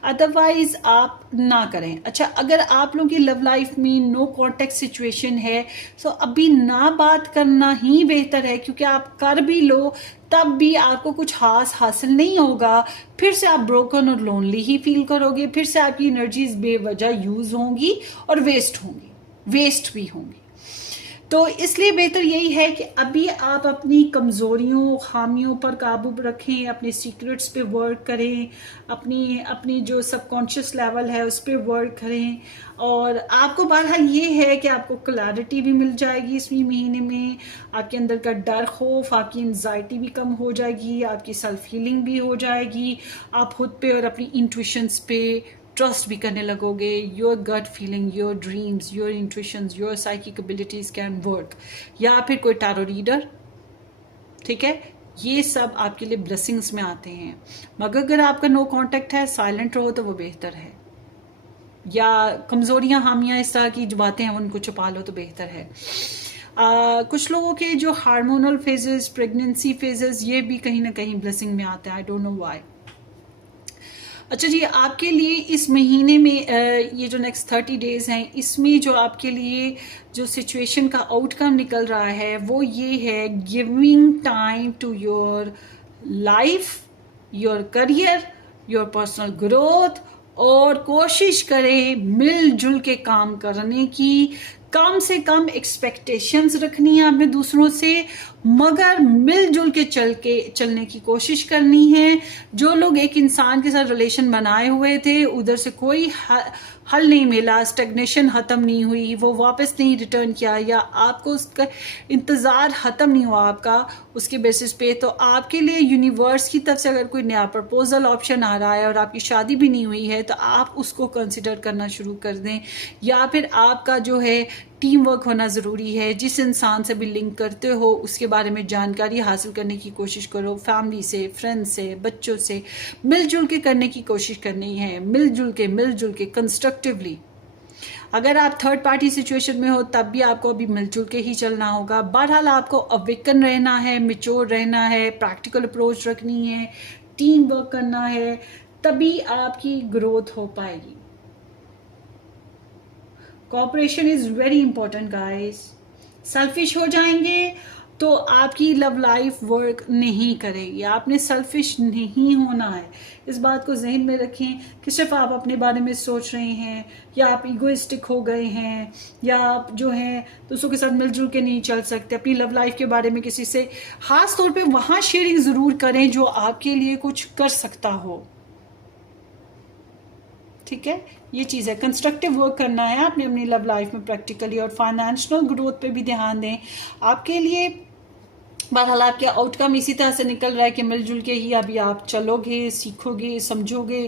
अदरवाइज आप ना करें। अच्छा, अगर आप लोगों की लव लाइफ में नो कॉन्टेक्ट सिचुएशन है तो अभी ना बात करना ही बेहतर है, क्योंकि आप कर भी लो तब भी आपको कुछ खास हासिल नहीं होगा। फिर से आप ब्रोकन और लोनली ही फील करोगे, फिर से आपकी एनर्जीज बेवजह यूज होंगी और वेस्ट भी होंगी। तो इसलिए बेहतर यही है कि अभी आप अपनी कमज़ोरियों, खामियों पर काबू रखें, अपने सीक्रेट्स पे वर्क करें, अपनी जो सबकॉन्शियस लेवल है उस पर वर्क करें। और आपको बहरहाल ये है कि आपको क्लैरिटी भी मिल जाएगी इस महीने में, आपके अंदर का डर, खौफ, आपकी एंजाइटी भी कम हो जाएगी, आपकी सेल्फ हीलिंग भी हो जाएगी, आप खुद पे और अपनी इंट्यूशंस पे ट्रस्ट भी करने लगोगे। Your gut feeling, your dreams, your intuitions, your psychic abilities can work. या फिर कोई टैरो रीडर, ठीक है, ये सब आपके लिए ब्लेसिंग्स में आते हैं। मगर अगर आपका नो कांटेक्ट है, साइलेंट रहो तो वो बेहतर है। या कमज़ोरियाँ, हामियाँ, इस तरह की जो बातें हैं उनको छुपा लो तो बेहतर है। कुछ लोगों के जो हार्मोनल फेजेस, प्रेगनेंसी फेजेस, ये भी कहीं ना कहीं ब्लेसिंग में आते हैं। I don't know why. अच्छा जी, आपके लिए इस महीने में ये जो नेक्स्ट 30 डेज हैं, इसमें जो आपके लिए जो सिचुएशन का आउटकम निकल रहा है वो ये है, giving time to your life, your career, your personal growth, और कोशिश करें मिलजुल के काम करने की। कम से कम एक्सपेक्टेशंस रखनी है आपने दूसरों से, मगर मिलजुल के चलने की कोशिश करनी है। जो लोग एक इंसान के साथ रिलेशन बनाए हुए थे, उधर से कोई हल नहीं मिला, स्टेग्नेशन ख़त्म नहीं हुई, वो वापस नहीं रिटर्न किया, या आपको उसका इंतज़ार ख़त्म नहीं हुआ आपका उसके बेसिस पे, तो आपके लिए यूनिवर्स की तरफ से अगर कोई नया प्रपोजल ऑप्शन आ रहा है और आपकी शादी भी नहीं हुई है, तो आप उसको कंसिडर करना शुरू कर दें। या फिर आपका जो है टीम वर्क होना ज़रूरी है, जिस इंसान से भी लिंक करते हो उसके बारे में जानकारी हासिल करने की कोशिश करो, फैमिली से, फ्रेंड्स से, बच्चों से मिलजुल के करने की कोशिश करनी है, मिलजुल के कंस्ट्रक्टिवली। अगर आप थर्ड पार्टी सिचुएशन में हो तब भी आपको अभी मिलजुल के ही चलना होगा। बहरहाल आपको अवेकन रहना है, मिच्योर रहना है, प्रैक्टिकल अप्रोच रखनी है, टीम वर्क करना है, तभी आपकी ग्रोथ हो पाएगी। Cooperation is very important guys. Selfish हो जाएंगे तो आपकी लव लाइफ वर्क नहीं करेगी। आपने सेल्फिश नहीं होना है, इस बात को जहन में रखें कि सिर्फ आप अपने बारे में सोच रहे हैं, या आप इगोइस्टिक हो गए हैं, या आप जो हैं दूसरों के साथ मिलजुल के नहीं चल सकते। अपनी लव लाइफ के बारे में किसी से खास तौर पे वहाँ शेयरिंग ज़रूर करें जो आपके लिए कुछ कर सकता हो। ठीक है, ये चीज़ है। कंस्ट्रक्टिव वर्क करना है आपने अपनी लव लाइफ में प्रैक्टिकली, और फाइनेंशियल ग्रोथ पे भी ध्यान दें। आपके लिए बहरहाल आपके आउटकम इसी तरह से निकल रहा है कि मिलजुल के ही अभी आप चलोगे, सीखोगे, समझोगे,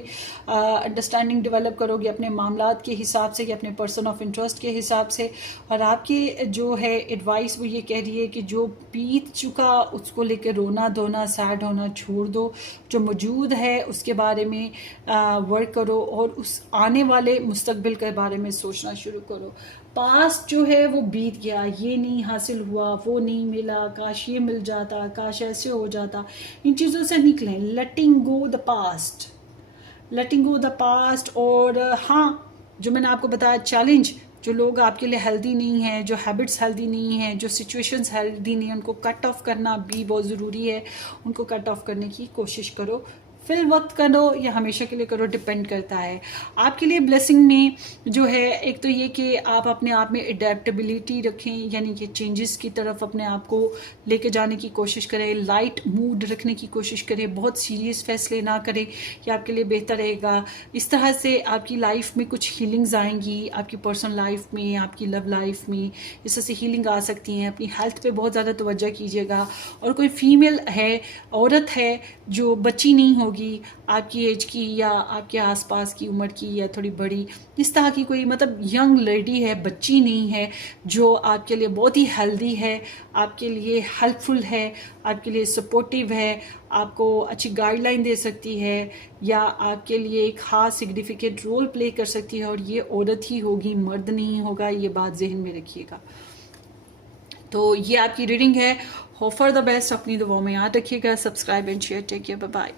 अंडरस्टैंडिंग डेवलप करोगे अपने मामलात के हिसाब से, कि अपने पर्सन ऑफ इंटरेस्ट के हिसाब से। और आपकी जो है एडवाइस वो ये कह रही है कि जो बीत चुका उसको लेकर रोना धोना, सैड होना छोड़ दो। जो मौजूद है उसके बारे में वर्क करो, और उस आने वाले मुस्तकबिल के बारे में सोचना शुरू करो। पास्ट जो है वो बीत गया, ये नहीं हासिल हुआ, वो नहीं मिला, काश ये मिल जाता, काश ऐसे हो जाता, इन चीज़ों से निकलें। Letting go the past, letting go the past. और हाँ, जो मैंने आपको बताया चैलेंज, जो लोग आपके लिए हेल्दी नहीं हैं, जो हैबिट्स हेल्दी नहीं हैं, जो सिचुएशंस हेल्दी नहीं हैं, उनको कट ऑफ करना भी बहुत ज़रूरी है। उनको कट ऑफ करने की कोशिश करो। फिल वक्त करो या हमेशा के लिए करो, डिपेंड करता है। आपके लिए ब्लेसिंग में जो है, एक तो ये कि आप अपने आप में अडेप्टेबिलिटी रखें, यानी कि चेंजेस की तरफ अपने आप को लेके जाने की कोशिश करें, लाइट मूड रखने की कोशिश करें, बहुत सीरियस फैसले ना करें, ये आपके लिए बेहतर रहेगा। इस तरह से आपकी लाइफ में कुछ हीलिंग्स आएंगी, आपकी पर्सनल लाइफ में, आपकी लव लाइफ में, इस तरह से हीलिंग आ सकती हैं। अपनी हेल्थ पे बहुत ज़्यादा तवज्जो कीजिएगा। और कोई फीमेल है, औरत है जो बच्ची नहीं होगी आपकी एज की, या आपके आसपास की उम्र की, या थोड़ी बड़ी, इस तरह की कोई मतलब यंग लेडी है, बच्ची नहीं है, जो आपके लिए बहुत ही हेल्दी है, आपके लिए हेल्पफुल है, आपके लिए सपोर्टिव है, आपको अच्छी गाइडलाइन दे सकती है, या आपके लिए एक खास सिग्निफिकेंट रोल प्ले कर सकती है, और ये औरत ही होगी, मर्द नहीं होगा, ये बात जहन में रखिएगा। तो ये आपकी रीडिंग है। होप फॉर द बेस्ट, अपनी दुआओं में याद रखिएगा। Subscribe and share. Take care, bye bye.